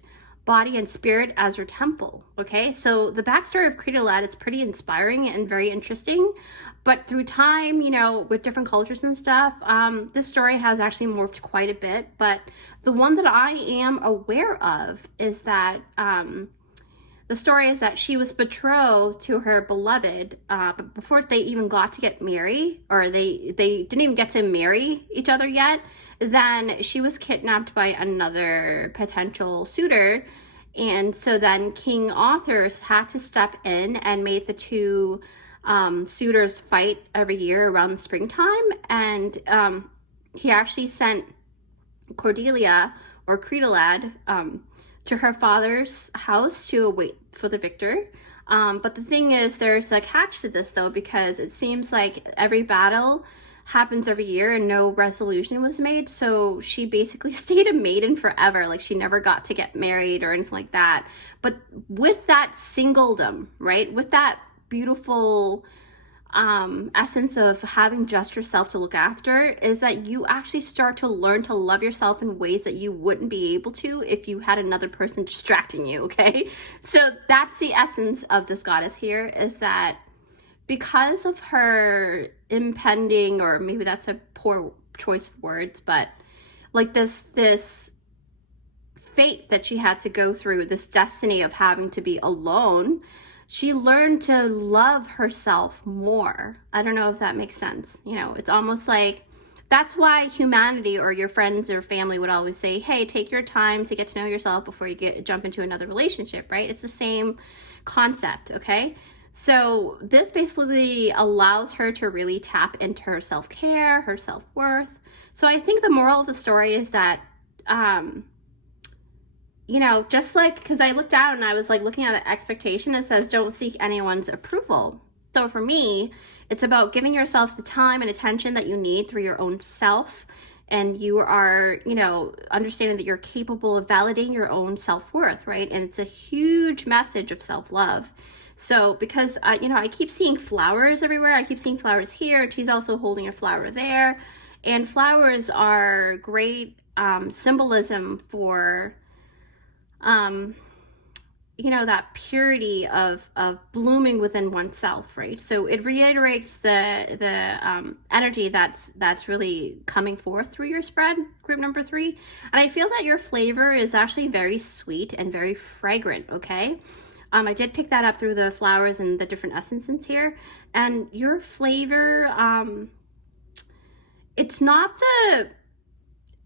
body, and spirit as your temple, okay? So the backstory of Credolad is pretty inspiring and very interesting, but through time, you know, with different cultures and stuff, this story has actually morphed quite a bit. But the one that I am aware of is that the story is that she was betrothed to her beloved, but before they even got to get married, or they didn't even get to marry each other yet, then she was kidnapped by another potential suitor. And so then King Arthur had to step in and made the two suitors fight every year around the springtime. And he actually sent Cordelia, or Credolad, to her father's house to wait for the victor. But the thing is, there's a catch to this though, because it seems like every battle happens every year and no resolution was made. So she basically stayed a maiden forever. Like, she never got to get married or anything like that. But with that singledom, right? With that beautiful essence of having just yourself to look after, is that you actually start to learn to love yourself in ways that you wouldn't be able to if you had another person distracting you, okay? So that's the essence of this goddess here, is that because of her impending, or maybe that's a poor choice of words, but like this fate that she had to go through, this destiny of having to be alone, she learned to love herself more. I don't know if that makes sense. You know, it's almost like, that's why humanity or your friends or family would always say, hey, take your time to get to know yourself before you jump into another relationship, right? It's the same concept, okay? So this basically allows her to really tap into her self-care, her self-worth. So I think the moral of the story is that, you know, just like, because I looked out and I was like looking at the expectation, it says don't seek anyone's approval. So for me, it's about giving yourself the time and attention that you need through your own self. And you are, you know, understanding that you're capable of validating your own self-worth, right? And it's a huge message of self-love. So because, you know, I keep seeing flowers everywhere. I keep seeing flowers here. She's also holding a flower there. And flowers are great symbolism for you know, that purity of blooming within oneself, right? So it reiterates the energy that's really coming forth through your spread, group number 3. And I feel that your flavor is actually very sweet and very fragrant, okay? I did pick that up through the flowers and the different essences here. And your flavor, it's not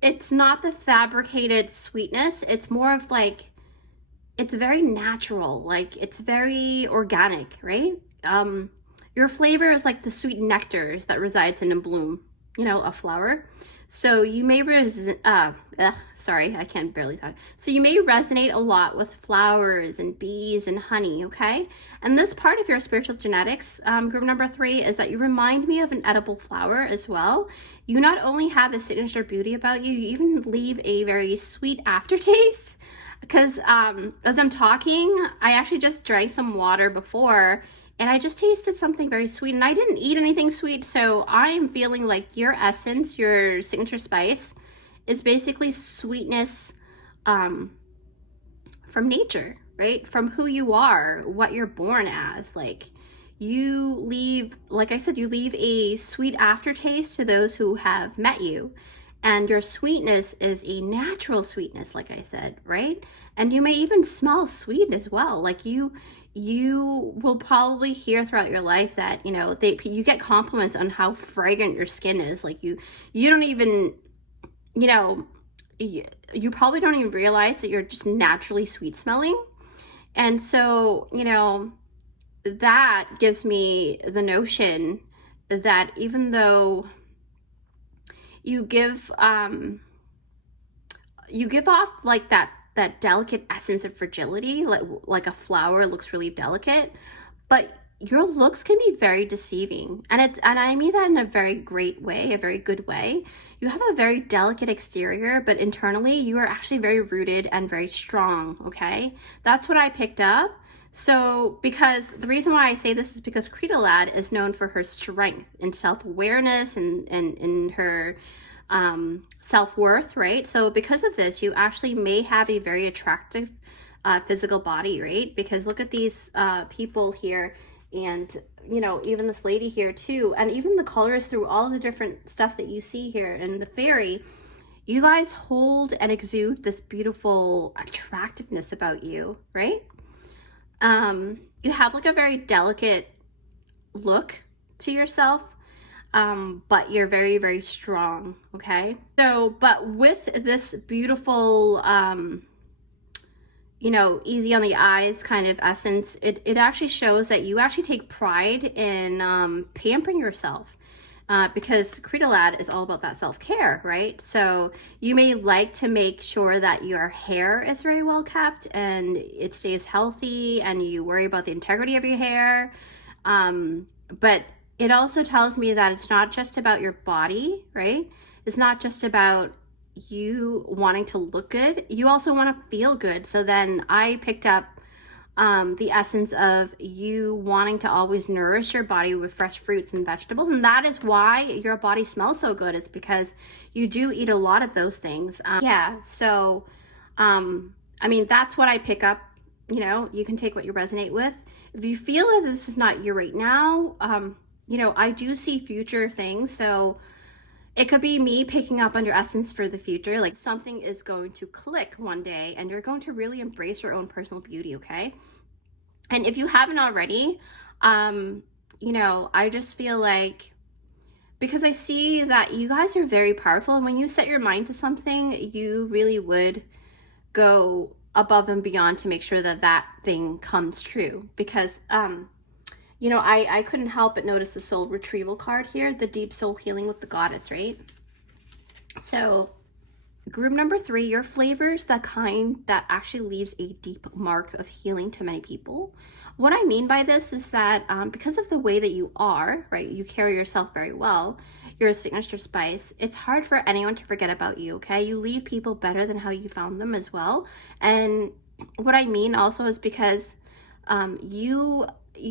the fabricated sweetness. It's more of like, it's very natural, like it's very organic, right? Your flavor is like the sweet nectars that resides in a bloom, you know, a flower. So you may sorry, I can barely talk. So you may resonate a lot with flowers and bees and honey, okay? And this part of your spiritual genetics, group number 3, is that you remind me of an edible flower as well. You not only have a signature beauty about you, you even leave a very sweet aftertaste. Because as I'm talking, I actually just drank some water before, and I just tasted something very sweet, and I didn't eat anything sweet, so I am feeling like your essence, your signature spice, is basically sweetness from nature, right? From who you are, what you're born as. Like, you leave, like I said, you leave a sweet aftertaste to those who have met you. And your sweetness is a natural sweetness, like I said, right? And you may even smell sweet as well. Like you will probably hear throughout your life that, you know, you get compliments on how fragrant your skin is. Like you don't even, you know, you probably don't even realize that you're just naturally sweet smelling. And so, you know, that gives me the notion that even though you give off like that delicate essence of fragility, like a flower looks really delicate, but your looks can be very deceiving, and I mean that in a very great way, a very good way. You have a very delicate exterior, but internally you are actually very rooted and very strong, okay? That's what I picked up. So, because the reason why I say this is because Creedolad is known for her strength and self-awareness and in her self-worth, right? So because of this, you actually may have a very attractive physical body, right? Because look at these people here, and you know, even this lady here too, and even the colors through all the different stuff that you see here in the fairy. You guys hold and exude this beautiful attractiveness about you, right? You have like a very delicate look to yourself, but you're very, very strong, okay? So, but with this beautiful, you know, easy on the eyes kind of essence, it actually shows that you actually take pride in pampering yourself. Because Creedolad is all about that self-care, right? So you may like to make sure that your hair is very well kept and it stays healthy, and you worry about the integrity of your hair. But it also tells me that it's not just about your body, right? It's not just about you wanting to look good. You also want to feel good. So then I picked up the essence of you wanting to always nourish your body with fresh fruits and vegetables. And that is why your body smells so good. It's because you do eat a lot of those things. Yeah, so, I mean, that's what I pick up. You know, you can take what you resonate with. If you feel that this is not you right now, you know, I do see future things. So it could be me picking up on your essence for the future. Like something is going to click one day and you're going to really embrace your own personal beauty, okay? And if you haven't already, you know, I just feel like, because I see that you guys are very powerful, and when you set your mind to something, you really would go above and beyond to make sure that that thing comes true. Because, you know, I couldn't help but notice the soul retrieval card here, the deep soul healing with the goddess, right? So group number 3, your flavors, the kind that actually leaves a deep mark of healing to many people. What I mean by this is that because of the way that you are, right, you carry yourself very well, you're a signature spice, it's hard for anyone to forget about you, okay? You leave people better than how you found them as well. And what I mean also is because you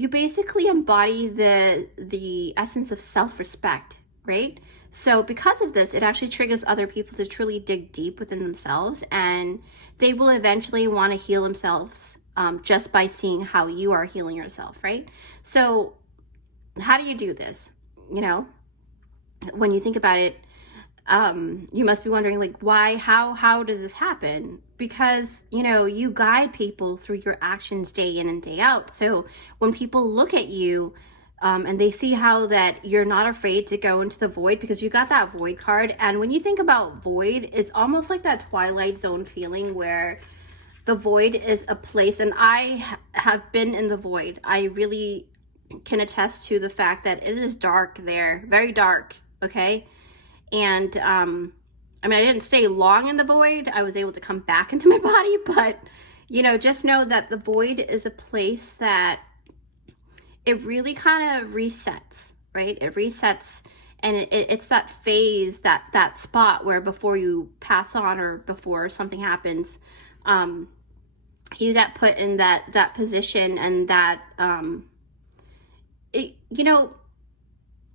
basically embody the essence of self-respect, right? So because of this, it actually triggers other people to truly dig deep within themselves, and they will eventually want to heal themselves just by seeing how you are healing yourself, right? So how do you do this? You know, when you think about it, you must be wondering, like, why, how does this happen? Because, you know, you guide people through your actions day in and day out. So when people look at you, and they see how that you're not afraid to go into the void, because you got that void card. And when you think about void, it's almost like that Twilight Zone feeling where the void is a place, and I have been in the void. I really can attest to the fact that it is dark there, very dark, okay? And I mean, I didn't stay long in the void. I was able to come back into my body, but, you know, just know that the void is a place that it really kind of resets, right? It resets, and it's that phase, that spot where before you pass on or before something happens, you get put in that position, and that, you know,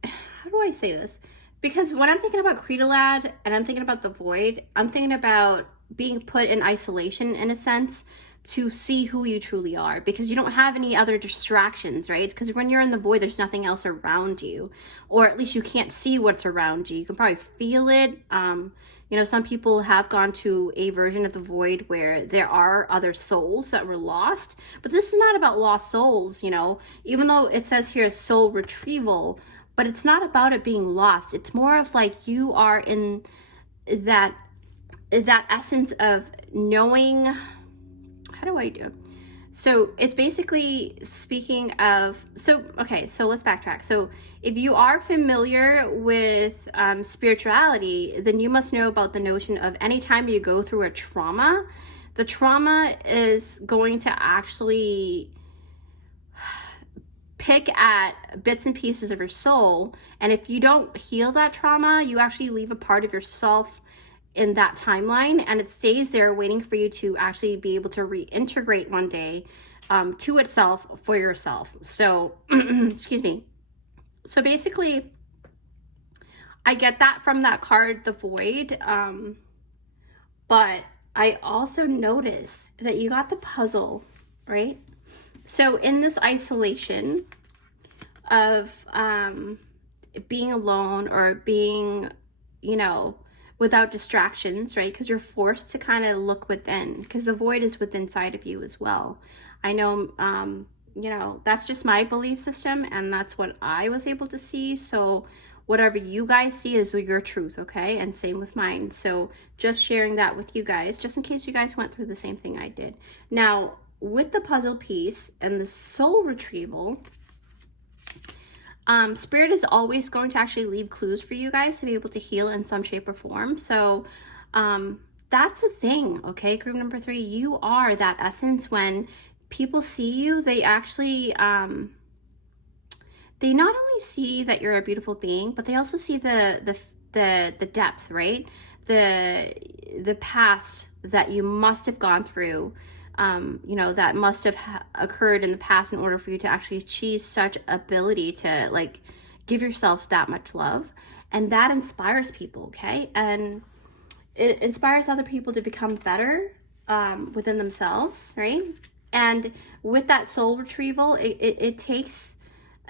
how do I say this? Because when I'm thinking about Creedalad and I'm thinking about the void, I'm thinking about being put in isolation, in a sense, to see who you truly are, because you don't have any other distractions, right? Because when you're in the void, there's nothing else around you, or at least you can't see what's around you. You can probably feel it. You know, some people have gone to a version of the void where there are other souls that were lost, but this is not about lost souls, you know, even though it says here soul retrieval, but it's not about it being lost. It's more of like you are in that essence of knowing. How do I do? So it's basically speaking of, okay, so let's backtrack. So if you are familiar with spirituality, then you must know about the notion of anytime you go through a trauma, the trauma is going to actually pick at bits and pieces of your soul. And if you don't heal that trauma, you actually leave a part of yourself in that timeline, and it stays there waiting for you to actually be able to reintegrate one day to itself for yourself. So excuse me. So basically, I get that from that card, the void, but I also noticed that you got the puzzle, right? So in this isolation of being alone, or being, you know, without distractions, right? Because you're forced to kind of look within, because the void is within inside of you as well. I know, you know, that's just my belief system, and that's what I was able to see. So whatever you guys see is your truth, okay? And same with mine. So just sharing that with you guys, just in case you guys went through the same thing I did. Now, with the puzzle piece and the soul retrieval, Spirit is always going to actually leave clues for you guys to be able to heal in some shape or form. So that's the thing, okay? Group number 3, you are that essence. When people see you, they actually, they not only see that you're a beautiful being, but they also see the depth, right? The past that you must have gone through, you know, that must have occurred in the past in order for you to actually achieve such ability to, like, give yourself that much love. And that inspires people, okay? And it inspires other people to become better within themselves, right? And with that soul retrieval, it takes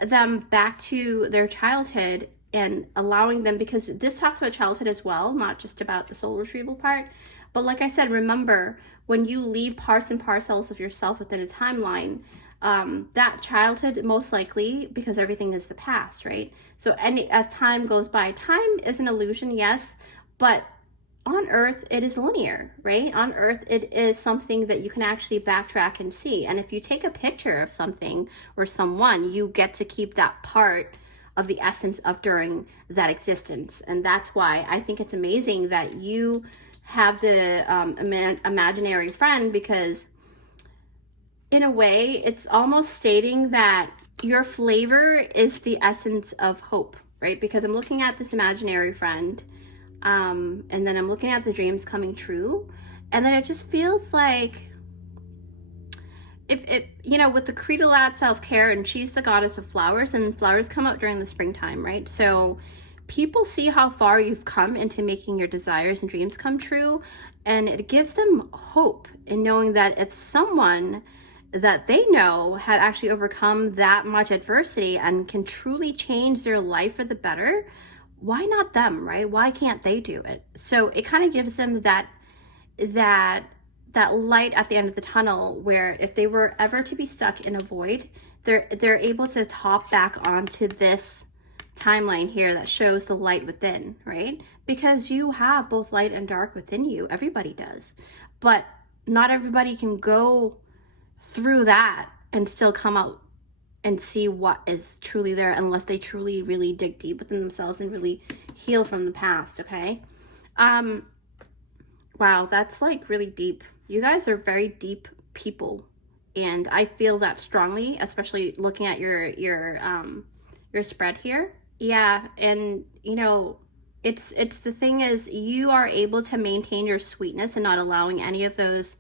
them back to their childhood and allowing them, because this talks about childhood as well, not just about the soul retrieval part. But like I said, remember, when you leave parts and parcels of yourself within a timeline, that childhood, most likely, because everything is the past, right? So as time goes by, time is an illusion, yes, but on Earth, it is linear, right? On Earth, it is something that you can actually backtrack and see. And if you take a picture of something or someone, you get to keep that part of the essence of during that existence. And that's why I think it's amazing that you have the imaginary friend, because in a way, it's almost stating that your flavor is the essence of hope, right? Because I'm looking at this imaginary friend, and then I'm looking at the dreams coming true, and then it just feels like, if you know, with the Creedalad self-care, and she's the goddess of flowers, and flowers come out during the springtime, right? So people see how far you've come into making your desires and dreams come true, and it gives them hope in knowing that if someone that they know had actually overcome that much adversity and can truly change their life for the better, why not them, right? Why can't they do it? So it kind of gives them that light at the end of the tunnel, where if they were ever to be stuck in a void, they're able to hop back onto this timeline here that shows the light within, right? Because you have both light and dark within you. Everybody does. But not everybody can go through that and still come out and see what is truly there, unless they truly really dig deep within themselves and really heal from the past. Okay. Wow, that's like really deep. You guys are very deep people, and I feel that strongly, especially looking at your spread here. Yeah, and you know, it's the thing is, you are able to maintain your sweetness and not allowing any of those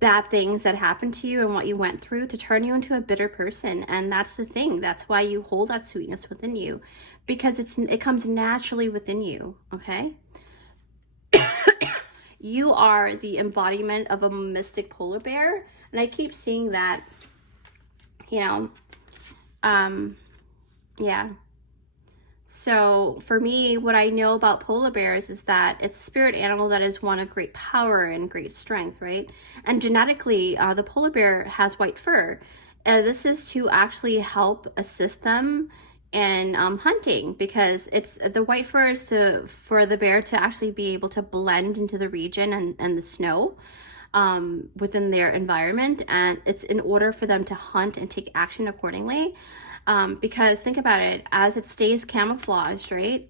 bad things that happened to you and what you went through to turn you into a bitter person. And that's the thing. That's why you hold that sweetness within you, because it comes naturally within you. Okay. You are the embodiment of a mystic polar bear, and I keep seeing that, you know. Yeah. So for me, what I know about polar bears is that it's a spirit animal that is one of great power and great strength, right? And genetically, the polar bear has white fur. This is to actually help assist them in hunting, because it's the white fur is for the bear to actually be able to blend into the region and the snow within their environment, and it's in order for them to hunt and take action accordingly. Because think about it, as it stays camouflaged, right?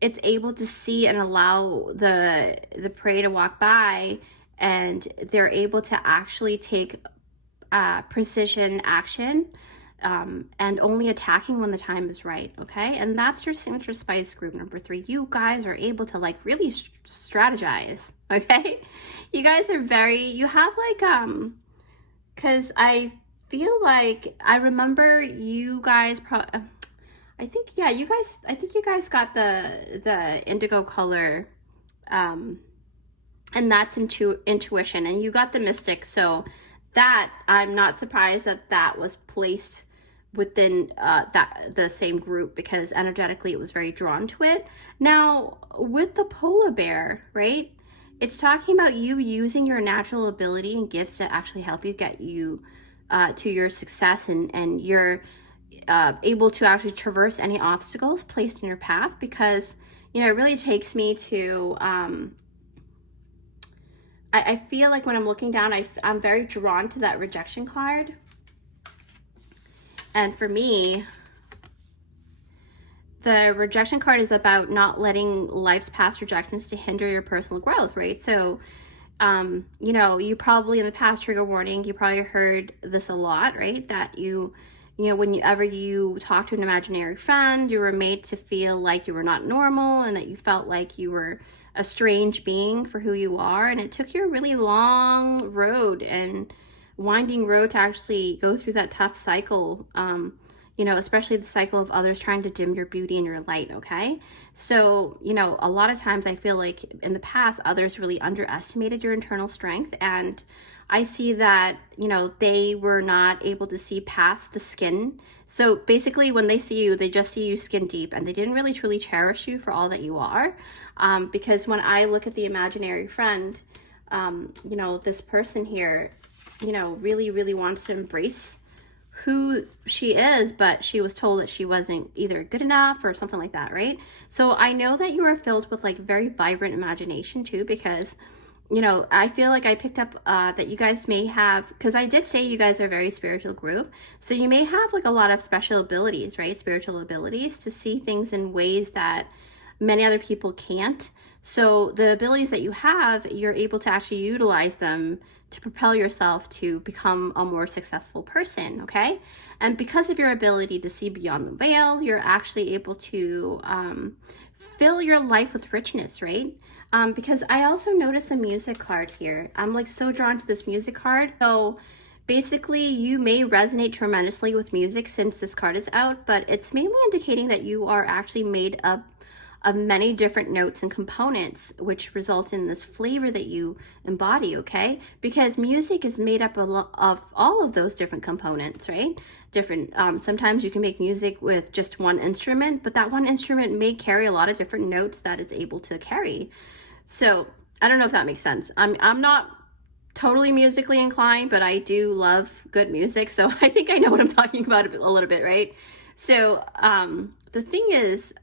It's able to see and allow the prey to walk by, and they're able to actually take precision action, and only attacking when the time is right. Okay, and that's your signature spice group number 3. You guys are able to like really strategize. Okay, you guys are you have like because I feel like I remember you guys I think you guys got the indigo color, and that's intuition, and you got the mystic. So that, I'm not surprised that was placed within the same group, because energetically it was very drawn to it. Now with the polar bear, right, it's talking about you using your natural ability and gifts to actually help you get you to your success, and you're able to actually traverse any obstacles placed in your path, because you know, it really takes me to I feel like when I'm looking down, I'm very drawn to that rejection card. And for me, the rejection card is about not letting life's past rejections to hinder your personal growth, right? So you know, you probably in the past, trigger warning, you probably heard this a lot, right? That you know, whenever you talk to an imaginary friend, you were made to feel like you were not normal, and that you felt like you were a strange being for who you are. And it took you a really long road and winding road to actually go through that tough cycle, you know, especially the cycle of others trying to dim your beauty and your light. Okay, so you know, a lot of times I feel like in the past others really underestimated your internal strength, and I see that, you know, they were not able to see past the skin. So basically when they see you, they just see you skin deep, and they didn't really truly cherish you for all that you are. Because when I look at the imaginary friend, you know, this person here, you know, really wants to embrace who she is, but she was told that she wasn't either good enough or something like that, right? So I know that you are filled with like very vibrant imagination too, because you know, I feel like I picked up that you guys may have, because I did say you guys are a very spiritual group, so you may have like a lot of special abilities, right? Spiritual abilities to see things in ways that many other people can't. So the abilities that you have, you're able to actually utilize them to propel yourself to become a more successful person, okay? And because of your ability to see beyond the veil, you're actually able to fill your life with richness, right? Because I also noticed a music card here. I'm like so drawn to this music card. So basically you may resonate tremendously with music since this card is out, but it's mainly indicating that you are actually made up of many different notes and components, which result in this flavor that you embody, okay? Because music is made up of all of those different components, right? Different, sometimes you can make music with just one instrument, but that one instrument may carry a lot of different notes that it's able to carry. So I don't know if that makes sense. I'm not totally musically inclined, but I do love good music, so I think I know what I'm talking about a little bit, right? So the thing is,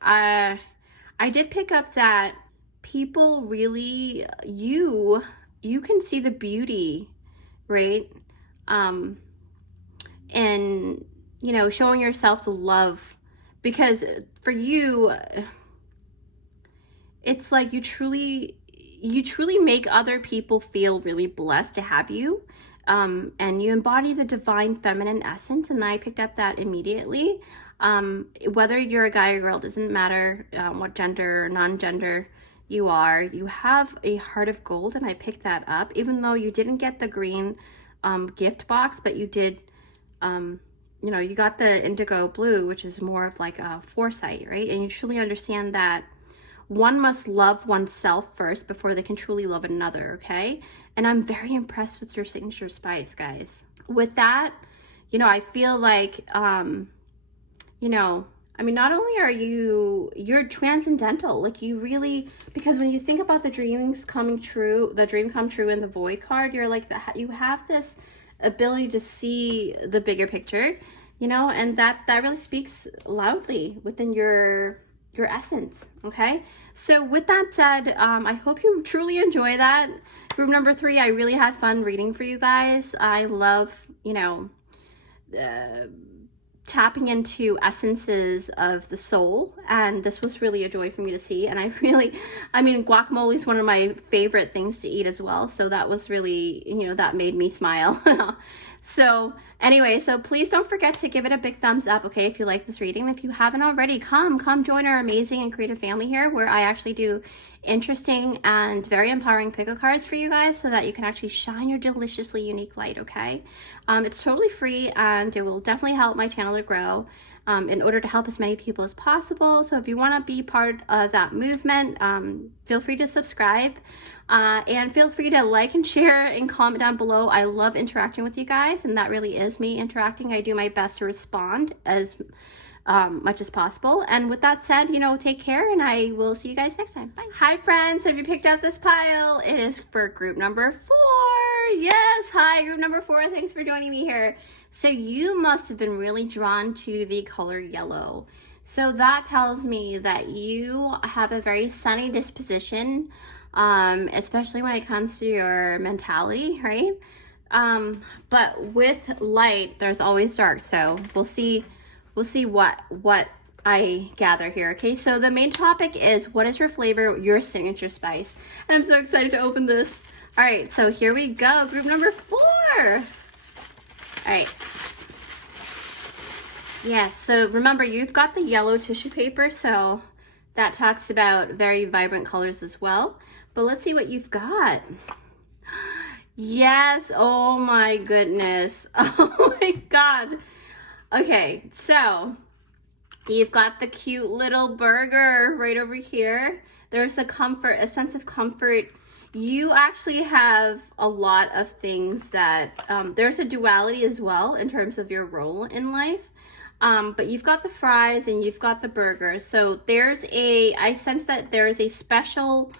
I did pick up that people really, you can see the beauty, right? And, you know, showing yourself the love, because for you, it's like you truly make other people feel really blessed to have you. And you embody the divine feminine essence, and I picked up that immediately. Whether you're a guy or girl, doesn't matter what gender or non-gender you are, you have a heart of gold, and I picked that up, even though you didn't get the green gift box, but you did, you know, you got the indigo blue, which is more of like a foresight, right? And you truly understand that one must love oneself first before they can truly love another, okay? And I'm very impressed with your signature spice, guys. With that, you know, I feel like, you know, I mean, not only are you're transcendental, like you really, because when you think about the dreams coming true, the dream come true in the void card, you're like, you have this ability to see the bigger picture, you know, and that really speaks loudly within your essence, okay? So with that said, I hope you truly enjoy that. Group number 3, I really had fun reading for you guys. I love, you know, tapping into essences of the soul, and this was really a joy for me to see. And I mean, guacamole is one of my favorite things to eat as well, so that was really, you know, that made me smile. So anyway, so please don't forget to give it a big thumbs up, okay, if you like this reading. If you haven't already, come join our amazing and creative family here, where I actually do interesting and very empowering pickle cards for you guys, so that you can actually shine your deliciously unique light, okay? It's totally free, and it will definitely help my channel to grow in order to help as many people as possible. So if you want to be part of that movement, feel free to subscribe, and feel free to like and share and comment down below. I love interacting with you guys, and that really is me interacting. I do my best to respond as much as possible. And with that said, you know, take care, and I will see you guys next time. Bye. Hi friends, so if you picked out this pile, it is for group number 4. Yes, hi, group number 4. Thanks for joining me here. So you must have been really drawn to the color yellow. So that tells me that you have a very sunny disposition, especially when it comes to your mentality, right? But with light, there's always dark. So we'll see what I gather here. Okay, so the main topic is, what is your flavor, your signature spice? I'm so excited to open this. All right, so here we go, group number 4. All right. Yes, so remember, you've got the yellow tissue paper, so that talks about very vibrant colors as well. But let's see what you've got. Yes, oh my goodness. Oh my God. Okay, so you've got the cute little burger right over here. There's a sense of comfort. You actually have a lot of things that, there's a duality as well in terms of your role in life. But you've got the fries and you've got the burger. So I sense that there's a special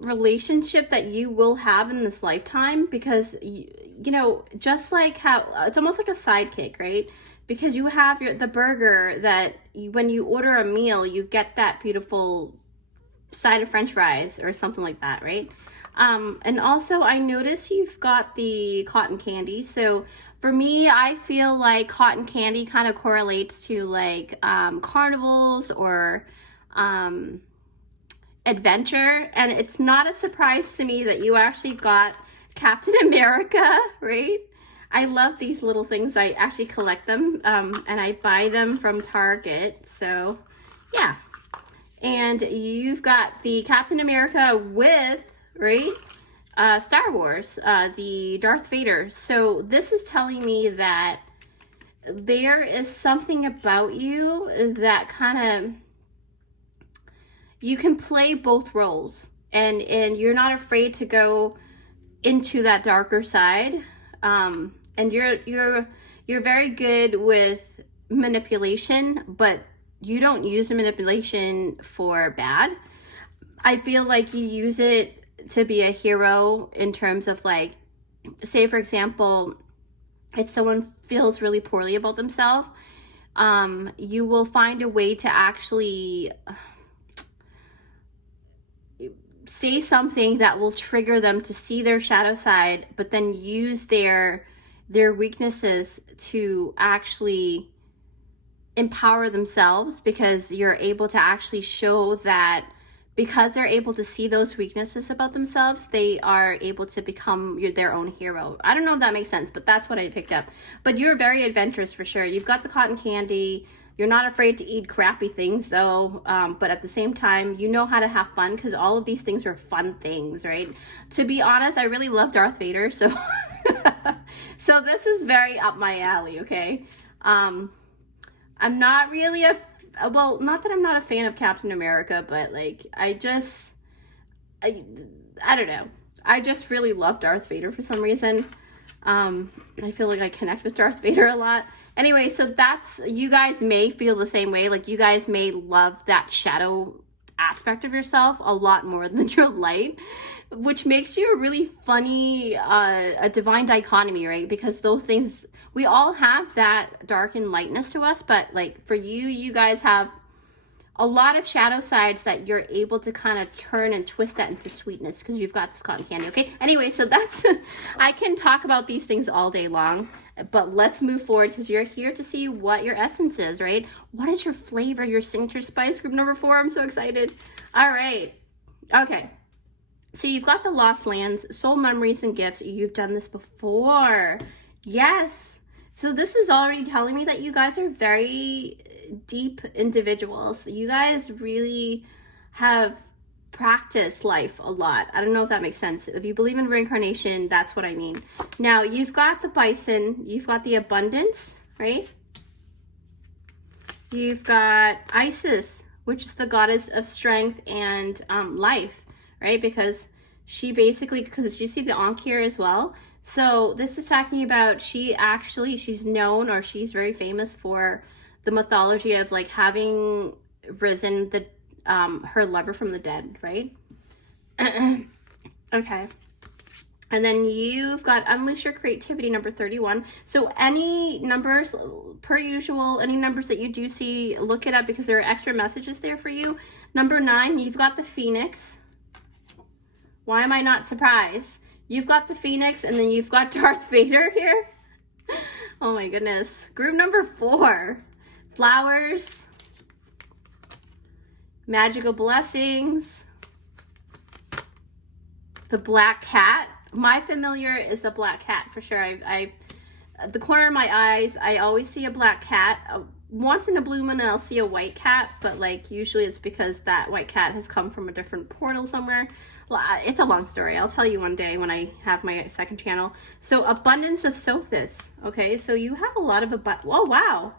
relationship that you will have in this lifetime, because you know, just like how it's almost like a sidekick, right? Because you have the burger that when you order a meal, you get that beautiful side of french fries or something like that, right? And also I noticed you've got the cotton candy. So for me, I feel like cotton candy kind of correlates to like carnivals or adventure. And it's not a surprise to me that you actually got Captain America, right? I love these little things. I actually collect them, and I buy them from Target. So yeah, and you've got the Captain America with, right, Star Wars, the Darth Vader. So this is telling me that there is something about you that kind of, you can play both roles, and you're not afraid to go into that darker side. And you're very good with manipulation, but you don't use the manipulation for bad. I feel like you use it to be a hero in terms of, like, say for example, if someone feels really poorly about themselves, you will find a way to actually say something that will trigger them to see their shadow side, but then use their weaknesses to actually empower themselves, because you're able to actually show that because they're able to see those weaknesses about themselves, they are able to become their own hero. I don't know if that makes sense, but that's what I picked up. But you're very adventurous for sure. You've got the cotton candy. You're not afraid to eat crappy things though, but at the same time, you know how to have fun, because all of these things are fun things, right? To be honest, I really love Darth Vader, so so this is very up my alley, okay? I'm not really well, not that I'm not a fan of Captain America, but like, I don't know. I just really love Darth Vader for some reason. I feel like I connect with Darth Vader a lot. Anyway, so that's, you guys may feel the same way. Like, you guys may love that shadow aspect of yourself a lot more than your light, which makes you a really funny, a divine dichotomy, right? Because those things, we all have that dark and lightness to us, but like for you, you guys have a lot of shadow sides that you're able to kind of turn and twist that into sweetness, because you've got this cotton candy, okay? Anyway, so that's, I can talk about these things all day long, but let's move forward, because you're here to see what your essence is, right? What is your flavor, your signature spice? Group number 4, I'm so excited. All right, okay. So you've got the lost lands, soul memories and gifts. You've done this before. Yes. So this is already telling me that you guys are very deep individuals. You guys really have practiced life a lot. I don't know if that makes sense. If you believe in reincarnation, that's what I mean. Now, you've got the bison, you've got the abundance, right? You've got Isis, which is the goddess of strength and life, right? Because she basically, because you see the Ankh here as well. So this is talking about, she's known, or she's very famous for the mythology of like having risen her lover from the dead, right? Okay. And then you've got unleash your creativity, number 31. So any numbers, per usual, any numbers that you do see, look it up, because there are extra messages there for you. Number 9, you've got the Phoenix. Why am I not surprised? You've got the Phoenix, and then you've got Darth Vader here. Oh my goodness. Group number 4. Flowers, magical blessings, the black cat. My familiar is the black cat for sure. I've at the corner of my eyes, I always see a black cat. Once in a blue moon, I'll see a white cat, but like usually it's because that white cat has come from a different portal somewhere. Well, it's a long story. I'll tell you one day when I have my second channel. So abundance of Sothis. Okay, so you have a lot of oh wow.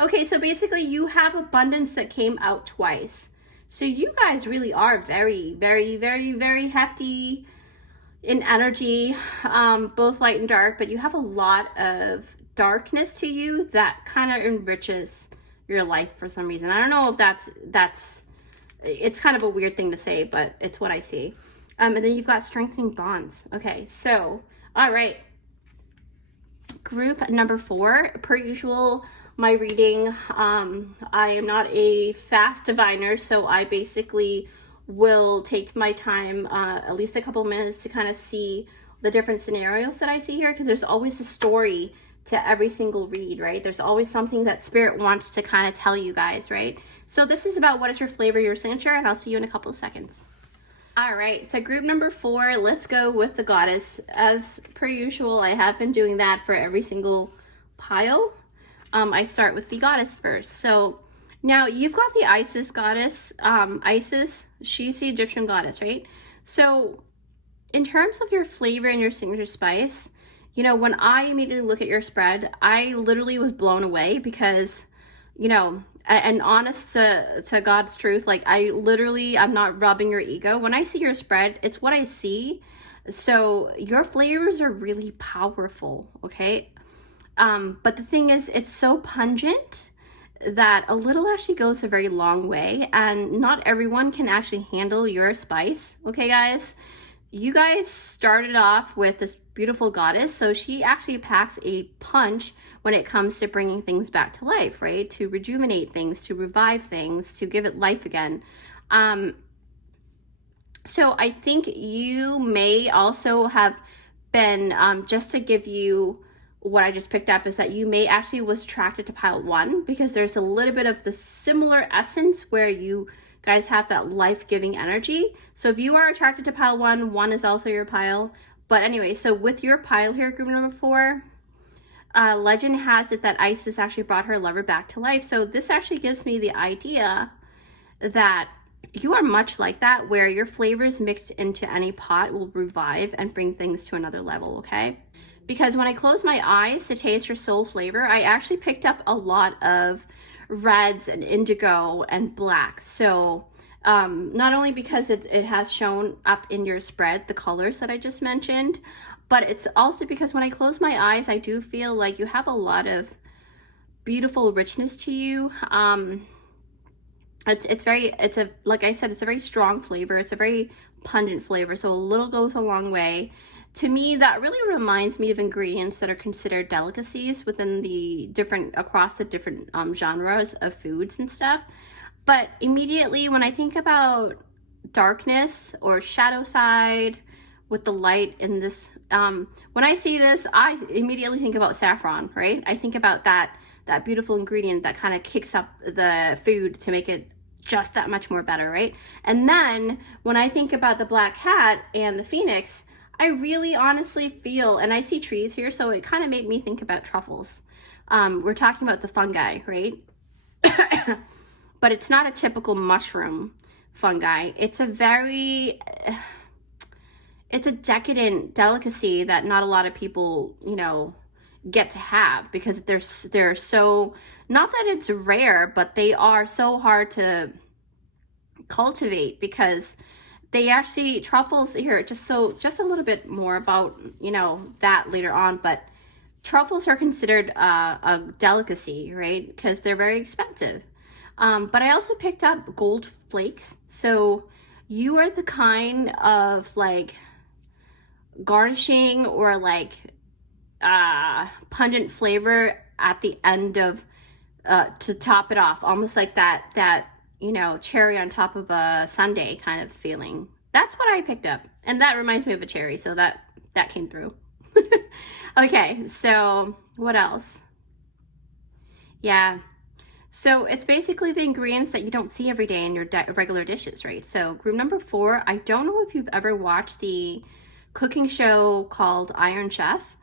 Okay, so basically you have abundance that came out twice. So you guys really are very, very, very, very hefty in energy, both light and dark, but you have a lot of darkness to you that kind of enriches your life for some reason. I don't know if that's it's kind of a weird thing to say, but it's what I see. And then you've got strengthening bonds. Okay, so, all right. Group number 4, per usual, my reading, I am not a fast diviner, so I basically will take my time, at least a couple minutes, to kind of see the different scenarios that I see here, because there's always a story to every single read, right? There's always something that Spirit wants to kind of tell you guys, right? So this is about what is your flavor, your signature, and I'll see you in a couple of seconds. All right, so group number 4, let's go with the goddess. As per usual, I have been doing that for every single pile. I start with the goddess first. So now you've got the Isis goddess. Isis, she's the Egyptian goddess, right? So in terms of your flavor and your signature spice, you know, when I immediately look at your spread, I literally was blown away because, you know, and honest to God's truth, like I'm not rubbing your ego. When I see your spread, it's what I see. So your flavors are really powerful, okay? But the thing is, it's so pungent that a little actually goes a very long way, and not everyone can actually handle your spice, okay, guys? You guys started off with this beautiful goddess, so she actually packs a punch when it comes to bringing things back to life, right? To rejuvenate things, to revive things, to give it life again. So I think you may also have been, just to give you what I just picked up, is that you may actually was attracted to pile 1 because there's a little bit of the similar essence where you guys have that life-giving energy. So if you are attracted to pile 1 is also your pile. But anyway, so with your pile here, group number 4, legend has it that Isis actually brought her lover back to life. So this actually gives me the idea that you are much like that, where your flavors mixed into any pot will revive and bring things to another level, okay? Because when I close my eyes to taste your soul flavor, I actually picked up a lot of reds and indigo and black. So not only because it has shown up in your spread, the colors that I just mentioned, but it's also because when I close my eyes, I do feel like you have a lot of beautiful richness to you. Like I said, it's a very strong flavor. It's a very pungent flavor. So a little goes a long way. To me, that really reminds me of ingredients that are considered delicacies within across the different genres of foods and stuff. But immediately when I think about darkness or shadow side with the light in this, when I see this, I immediately think about saffron, right? I think about that beautiful ingredient that kind of kicks up the food to make it just that much more better, right? And then when I think about the black cat and the phoenix, I really honestly feel, and I see trees here, so it kind of made me think about truffles. We're talking about the fungi, right? But it's not a typical mushroom fungi. It's a decadent delicacy that not a lot of people, you know, get to have, because they're so, not that it's rare, but they are so hard to cultivate, because they actually, truffles here, just a little bit more about, you know, that later on, but truffles are considered a delicacy, right? Because they're very expensive. But I also picked up gold flakes. So you are the kind of like garnishing or like pungent flavor at the end of, to top it off, almost like that, you know, cherry on top of a sundae kind of feeling. That's what I picked up. And that reminds me of a cherry, so that came through. Okay, so what else? Yeah. So it's basically the ingredients that you don't see every day in your regular dishes, right? So group number 4, I don't know if you've ever watched the cooking show called Iron Chef,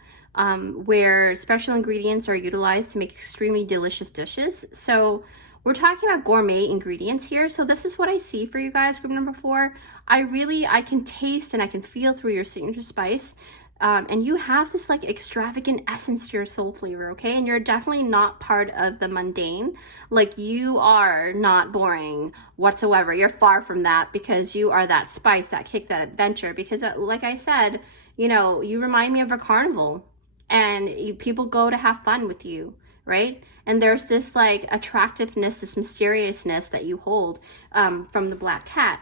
where special ingredients are utilized to make extremely delicious dishes. So we're talking about gourmet ingredients here. So this is what I see for you guys, group number 4. I can taste and I can feel through your signature spice. And you have this like extravagant essence to your soul flavor, okay? And you're definitely not part of the mundane. Like, you are not boring whatsoever. You're far from that, because you are that spice, that kick, that adventure. Because like I said, you know, you remind me of a carnival, and people go to have fun with you, right? And there's this like attractiveness, this mysteriousness that you hold from the black cat.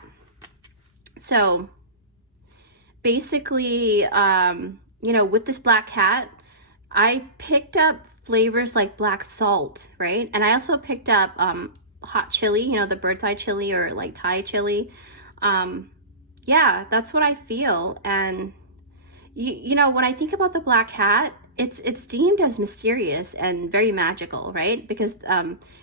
So basically, you know, with this black cat, I picked up flavors like black salt, right? And I also picked up hot chili, you know, the bird's eye chili or like Thai chili. Yeah, that's what I feel. And you know, when I think about the black cat, it's deemed as mysterious and very magical, right? Because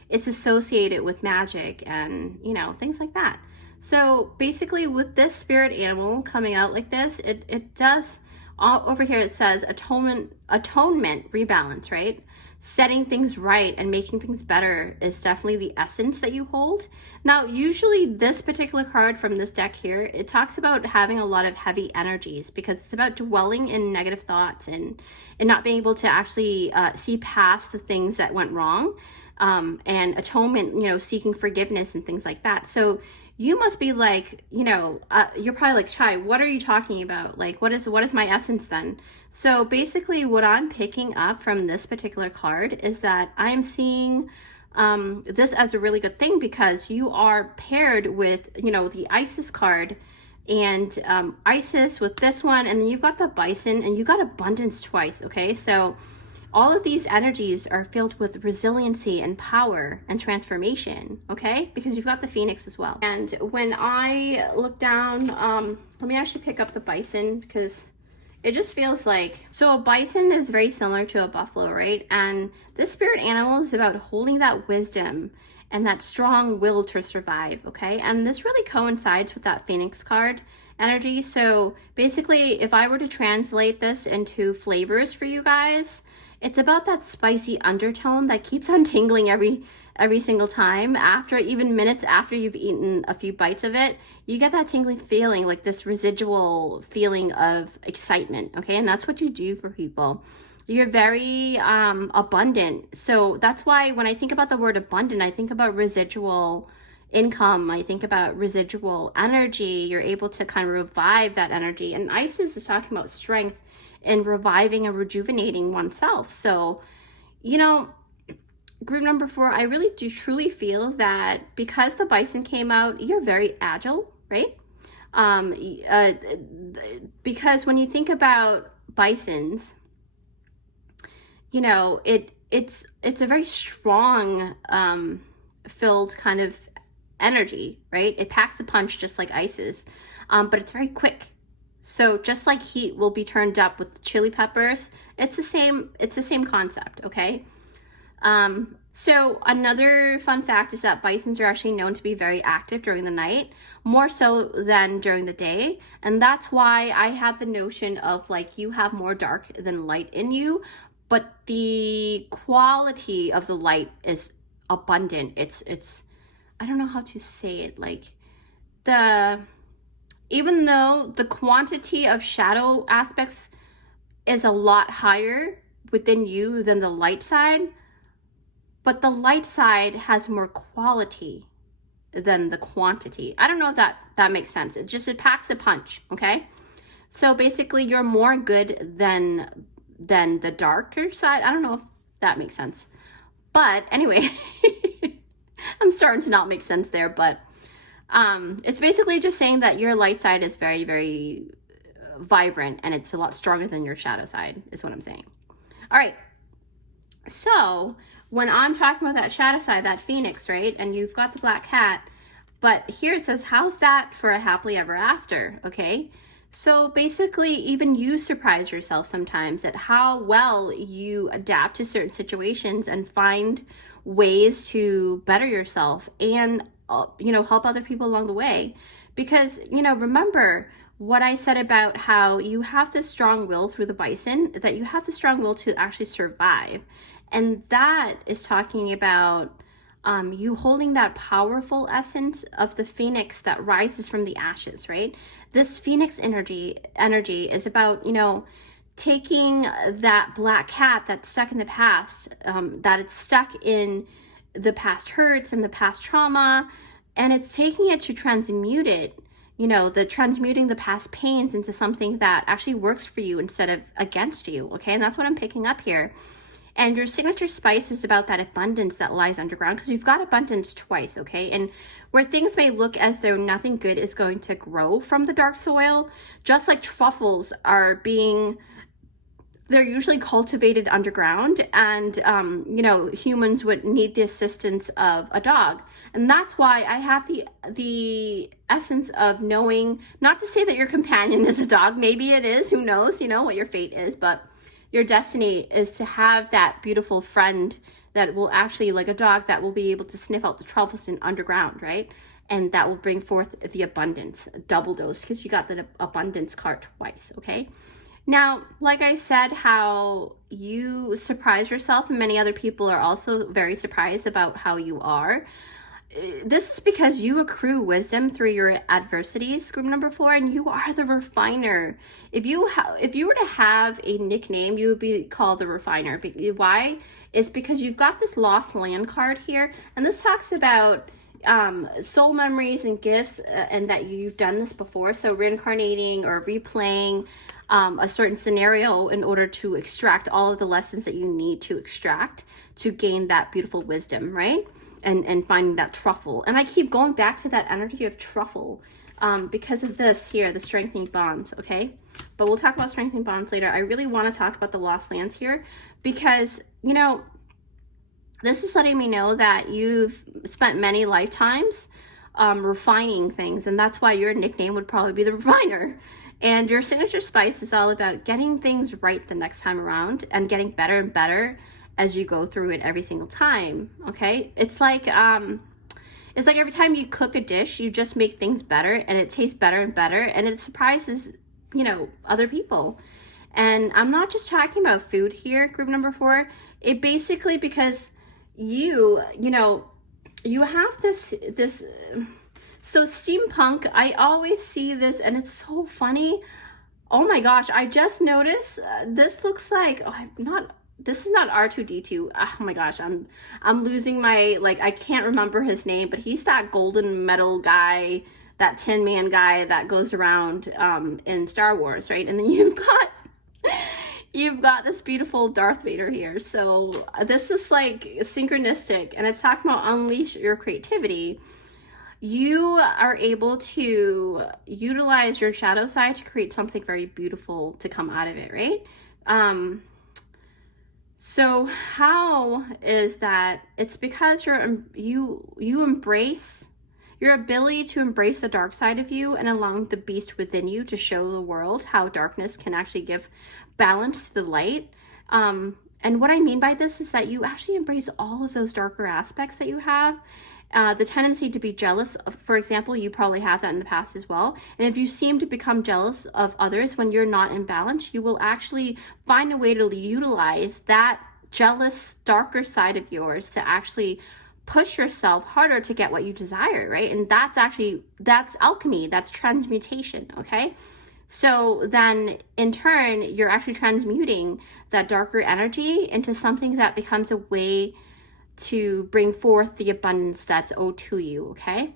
it's associated with magic and, you know, things like that. So basically, with this spirit animal coming out like this, it does Over here it says atonement, rebalance, right? Setting things right and making things better is definitely the essence that you hold. Now, usually this particular card from this deck here, it talks about having a lot of heavy energies because it's about dwelling in negative thoughts and not being able to actually see past the things that went wrong, and atonement, you know, seeking forgiveness and things like that. So you must be like, you know, you're probably like, Chai, what are you talking about? Like, what is my essence then? So basically what I'm picking up from this particular card is that I'm seeing this as a really good thing because you are paired with, you know, the Isis card and Isis with this one, and then you've got the Bison and you got abundance twice, okay? So all of these energies are filled with resiliency and power and transformation, okay? Because you've got the Phoenix as well. And when I look down, let me actually pick up the Bison because it just feels like, so a bison is very similar to a buffalo, right? And this spirit animal is about holding that wisdom and that strong will to survive, okay? And this really coincides with that Phoenix card energy. So basically, if I were to translate this into flavors for you guys, it's about that spicy undertone that keeps on tingling every single time. After, even minutes after you've eaten a few bites of it, you get that tingling feeling, like this residual feeling of excitement, okay? And that's what you do for people. You're very abundant. So that's why when I think about the word abundant, I think about residual income. I think about residual energy. You're able to kind of revive that energy. And Isis is talking about strength and reviving and rejuvenating oneself. So, you know, group number 4, I really do truly feel that because the Bison came out, you're very agile, right? Because when you think about Bisons, you know, it's a very strong filled kind of energy, right? It packs a punch just like Isis, but it's very quick. So just like heat will be turned up with chili peppers, it's the same concept, okay? So another fun fact is that bisons are actually known to be very active during the night, more so than during the day. And that's why I have the notion of like you have more dark than light in you, but the quality of the light is abundant. It's I don't know how to say it, like even though the quantity of shadow aspects is a lot higher within you than the light side, but the light side has more quality than the quantity. I don't know if that makes sense. It packs a punch, okay? So basically you're more good than the darker side. I don't know if that makes sense. But anyway, I'm starting to not make sense there, but it's basically just saying that your light side is very, very vibrant and it's a lot stronger than your shadow side is what I'm saying. All right. So when I'm talking about that shadow side, that Phoenix, right? And you've got the black cat, but here it says, how's that for a happily ever after? Okay. So basically even you surprise yourself sometimes at how well you adapt to certain situations and find ways to better yourself and you know, help other people along the way. Because, you know, remember what I said about how you have this strong will through the bison, that you have the strong will to actually survive. And that is talking about you holding that powerful essence of the phoenix that rises from the ashes, right? This phoenix energy is about, you know, taking that black cat that's stuck in the past, that it's stuck in the past hurts and the past trauma, and it's taking it to transmute it, you know, transmuting the past pains into something that actually works for you instead of against you, okay? And that's what I'm picking up here. And your signature spice is about that abundance that lies underground, because you've got abundance twice, okay? And where things may look as though nothing good is going to grow from the dark soil, just like truffles are they're usually cultivated underground, and you know, humans would need the assistance of a dog. And that's why I have the essence of knowing, not to say that your companion is a dog, maybe it is, who knows, you know, what your fate is, but your destiny is to have that beautiful friend that will actually, like a dog, that will be able to sniff out the truffles in underground, right? And that will bring forth the abundance, double dose, because you got the abundance card twice, okay? Now, like I said, how you surprise yourself and many other people are also very surprised about how you are. This is because you accrue wisdom through your adversities, group number 4, and you are the refiner. If you were to have a nickname, you would be called the refiner. Why? It's because you've got this lost land card here, and this talks about soul memories and gifts, and that you've done this before. So reincarnating or replaying a certain scenario in order to extract all of the lessons that you need to extract to gain that beautiful wisdom, right? And finding that truffle. And I keep going back to that energy of truffle because of this here, the strengthening bonds, okay? But we'll talk about strengthening bonds later. I really want to talk about the lost lands here because, you know, this is letting me know that you've spent many lifetimes refining things, and that's why your nickname would probably be the refiner. And your signature spice is all about getting things right the next time around and getting better and better as you go through it every single time, okay? It's like every time you cook a dish, you just make things better and it tastes better and better and it surprises, you know, other people. And I'm not just talking about food here, group number 4. It basically, because you know, you have this, so steampunk, I always see this and it's so funny. Oh my gosh, I just noticed this looks like, this is not R2-D2. Oh my gosh, I'm losing my, like, I can't remember his name, but he's that golden metal guy, that Tin Man guy that goes around in Star Wars, right? And then you've got this beautiful Darth Vader here. So this is like synchronistic, and it's talking about unleash your creativity. You are able to utilize your shadow side to create something very beautiful to come out of it, right? So how is that? It's because you embrace your ability to embrace the dark side of you and allowing the beast within you to show the world how darkness can actually give balance to the light. And what I mean by this is that you actually embrace all of those darker aspects that you have. The tendency to be jealous, for example, you probably have that in the past as well. And if you seem to become jealous of others when you're not in balance, you will actually find a way to utilize that jealous, darker side of yours to actually push yourself harder to get what you desire, right? And that's alchemy, that's transmutation, okay? So then in turn, you're actually transmuting that darker energy into something that becomes a way to bring forth the abundance that's owed to you, okay?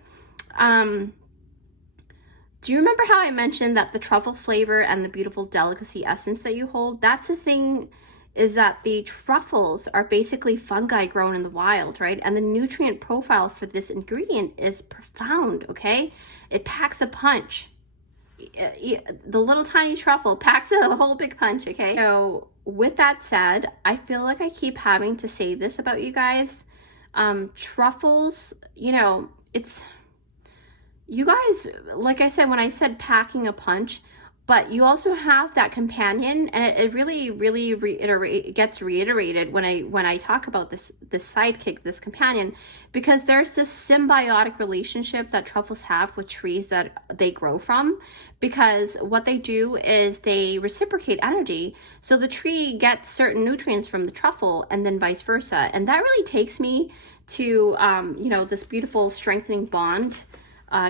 Do you remember how I mentioned that the truffle flavor and the beautiful delicacy essence that you hold, that's the thing, is that the truffles are basically fungi grown in the wild, right? And the nutrient profile for this ingredient is profound, okay? It packs a punch. The little tiny truffle packs a whole big punch, okay? So with that said, I feel like I keep having to say this about you guys. Truffles, you know, you guys, like I said, when I said packing a punch, but you also have that companion, and it really gets reiterated when I talk about this sidekick, this companion, because there's this symbiotic relationship that truffles have with trees that they grow from, because what they do is they reciprocate energy. So the tree gets certain nutrients from the truffle and then vice versa. And that really takes me to, you know, this beautiful strengthening bond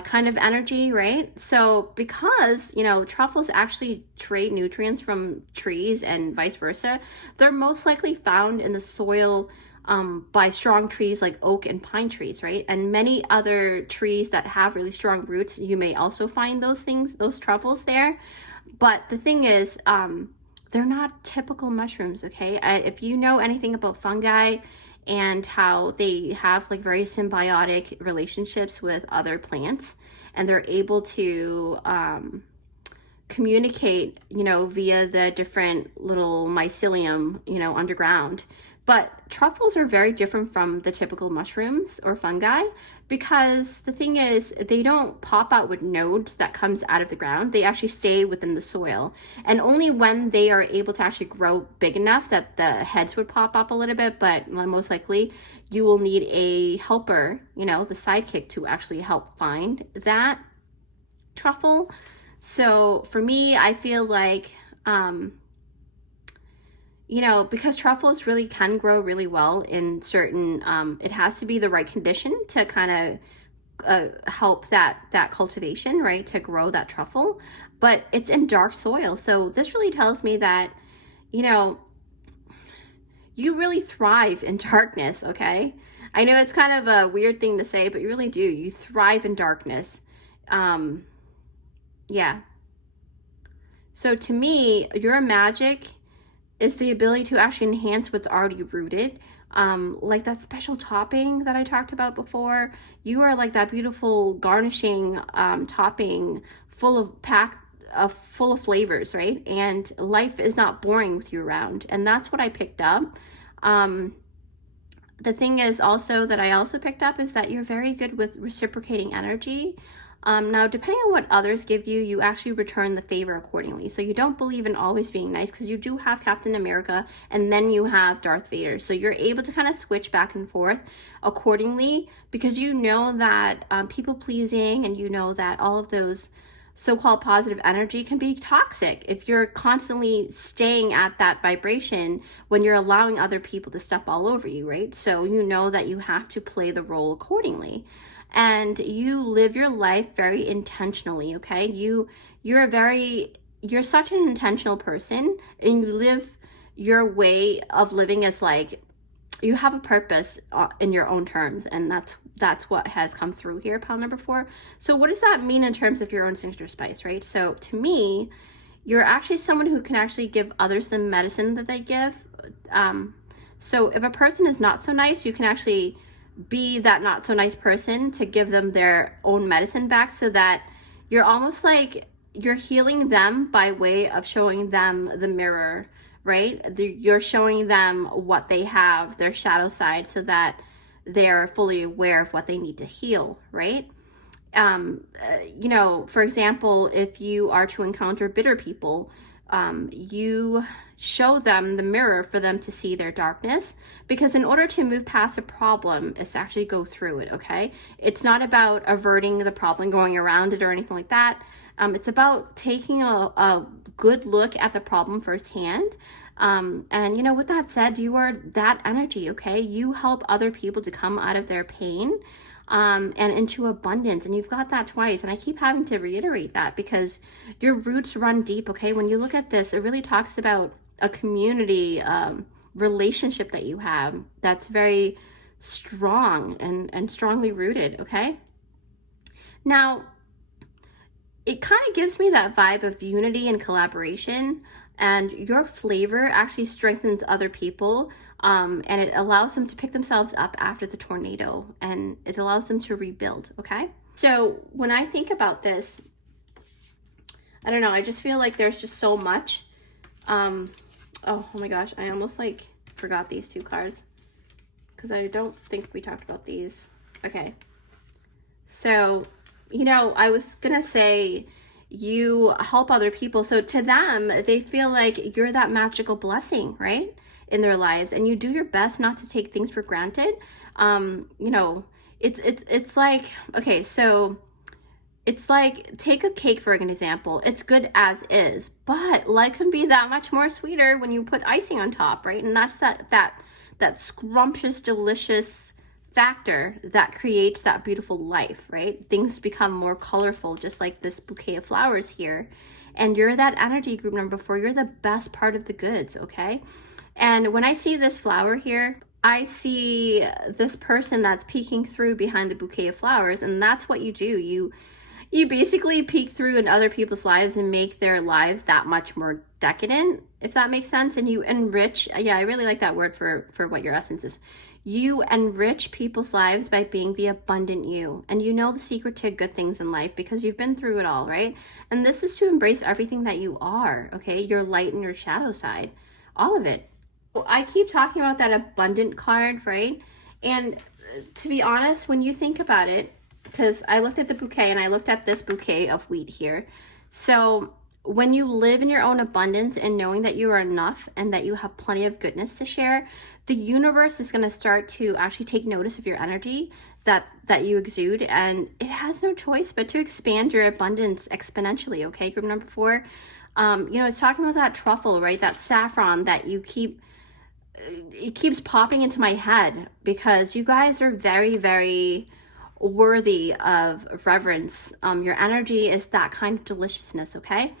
kind of energy, right? So because, you know, truffles actually trade nutrients from trees and vice versa, they're most likely found in the soil by strong trees like oak and pine trees, right? And many other trees that have really strong roots, you may also find those things, those truffles there. But the thing is, they're not typical mushrooms, okay? If you know anything about fungi and how they have like very symbiotic relationships with other plants, and they're able to communicate, you know, via the different little mycelium, you know, underground. But truffles are very different from the typical mushrooms or fungi, because the thing is, they don't pop out with nodes that comes out of the ground. They actually stay within the soil. And only when they are able to actually grow big enough that the heads would pop up a little bit, but most likely you will need a helper, you know, the sidekick, to actually help find that truffle. So for me, I feel like You know, because truffles really can grow really well in certain, it has to be the right condition to kind of help that cultivation, right, to grow that truffle, but it's in dark soil. So this really tells me that, you know, you really thrive in darkness, okay? I know it's kind of a weird thing to say, but you really do. You thrive in darkness. Yeah. So to me, your magic is the ability to actually enhance what's already rooted. Like that special topping that I talked about before. You are like that beautiful garnishing topping full of flavors, right? And life is not boring with you around. And that's what I picked up. The thing is also that I also picked up is that you're very good with reciprocating energy. Now, depending on what others give you, you actually return the favor accordingly. So you don't believe in always being nice, because you do have Captain America and then you have Darth Vader. So you're able to kind of switch back and forth accordingly, because you know that people pleasing, and you know that all of those so-called positive energy can be toxic if you're constantly staying at that vibration when you're allowing other people to step all over you, right? So you know that you have to play the role accordingly. And you live your life very intentionally, okay? You're such an intentional person, and you live your way of living as like, you have a purpose in your own terms, and that's what has come through here, pile number 4. So what does that mean in terms of your own signature spice, right? So to me, you're actually someone who can actually give others the medicine that they give. So if a person is not so nice, you can actually be that not so nice person to give them their own medicine back, so that you're almost like you're healing them by way of showing them the mirror, right? You're showing them what they have, their shadow side, so that they're fully aware of what they need to heal, right? You know, for example, if you are to encounter bitter people, you show them the mirror for them to see their darkness, because in order to move past a problem is to actually go through it, okay? It's not about averting the problem, going around it or anything like that. It's about taking a good look at the problem firsthand. And you know, with that said, you are that energy, okay? You help other people to come out of their pain and into abundance, and you've got that twice. And I keep having to reiterate that because your roots run deep, okay? When you look at this, it really talks about a community relationship that you have that's very strong and strongly rooted, okay? Now, it kind of gives me that vibe of unity and collaboration, and your flavor actually strengthens other people, and it allows them to pick themselves up after the tornado, and it allows them to rebuild, okay? So when I think about this, I don't know, I just feel like there's just so much. Oh my gosh, I almost like forgot these 2 cards, because I don't think we talked about these. Okay, so you know, I was gonna say you help other people, so to them they feel like you're that magical blessing, right, in their lives, and you do your best not to take things for granted. You know, it's like, okay, so it's like, take a cake for an example. It's good as is, but life can be that much more sweeter when you put icing on top, right? And that's that scrumptious, delicious factor that creates that beautiful life, right? Things become more colorful, just like this bouquet of flowers here. And you're that energy, group number 4. You're the best part of the goods, okay? And when I see this flower here, I see this person that's peeking through behind the bouquet of flowers, and that's what you do. You basically peek through in other people's lives and make their lives that much more decadent, if that makes sense. And you enrich, yeah, I really like that word for what your essence is. You enrich people's lives by being the abundant you. And you know the secret to good things in life because you've been through it all, right? And this is to embrace everything that you are, okay? Your light and your shadow side, all of it. I keep talking about that abundant card, right? And to be honest, when you think about it, because I looked at the bouquet and I looked at this bouquet of wheat here. So when you live in your own abundance and knowing that you are enough and that you have plenty of goodness to share, the universe is going to start to actually take notice of your energy that you exude, and it has no choice but to expand your abundance exponentially, okay, group number 4? You know, it's talking about that truffle, right? That saffron that it keeps popping into my head, because you guys are very, very worthy of reverence. Your energy is that kind of deliciousness, okay?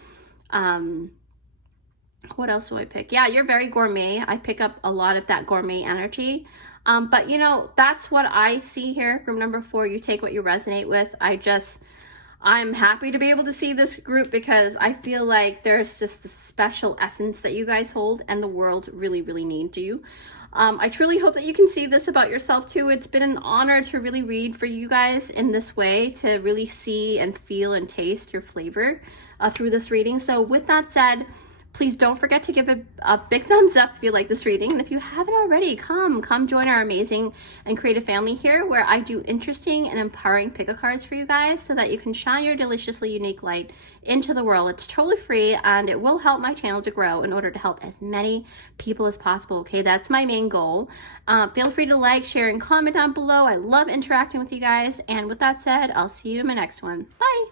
What else do I pick? Yeah, you're very gourmet. I pick up a lot of that gourmet energy. But you know, that's what I see here. Group number 4, you take what you resonate with. I'm happy to be able to see this group, because I feel like there's just a special essence that you guys hold, and the world really, really needs you. I truly hope that you can see this about yourself too. It's been an honor to really read for you guys in this way, to really see and feel and taste your flavor through this reading. So with that said, please don't forget to give it a big thumbs up if you like this reading. And if you haven't already, come join our amazing and creative family here, where I do interesting and empowering pick-a cards for you guys, so that you can shine your deliciously unique light into the world. It's totally free, and it will help my channel to grow in order to help as many people as possible. Okay, that's my main goal. Feel free to like, share, and comment down below. I love interacting with you guys. And with that said, I'll see you in my next one. Bye.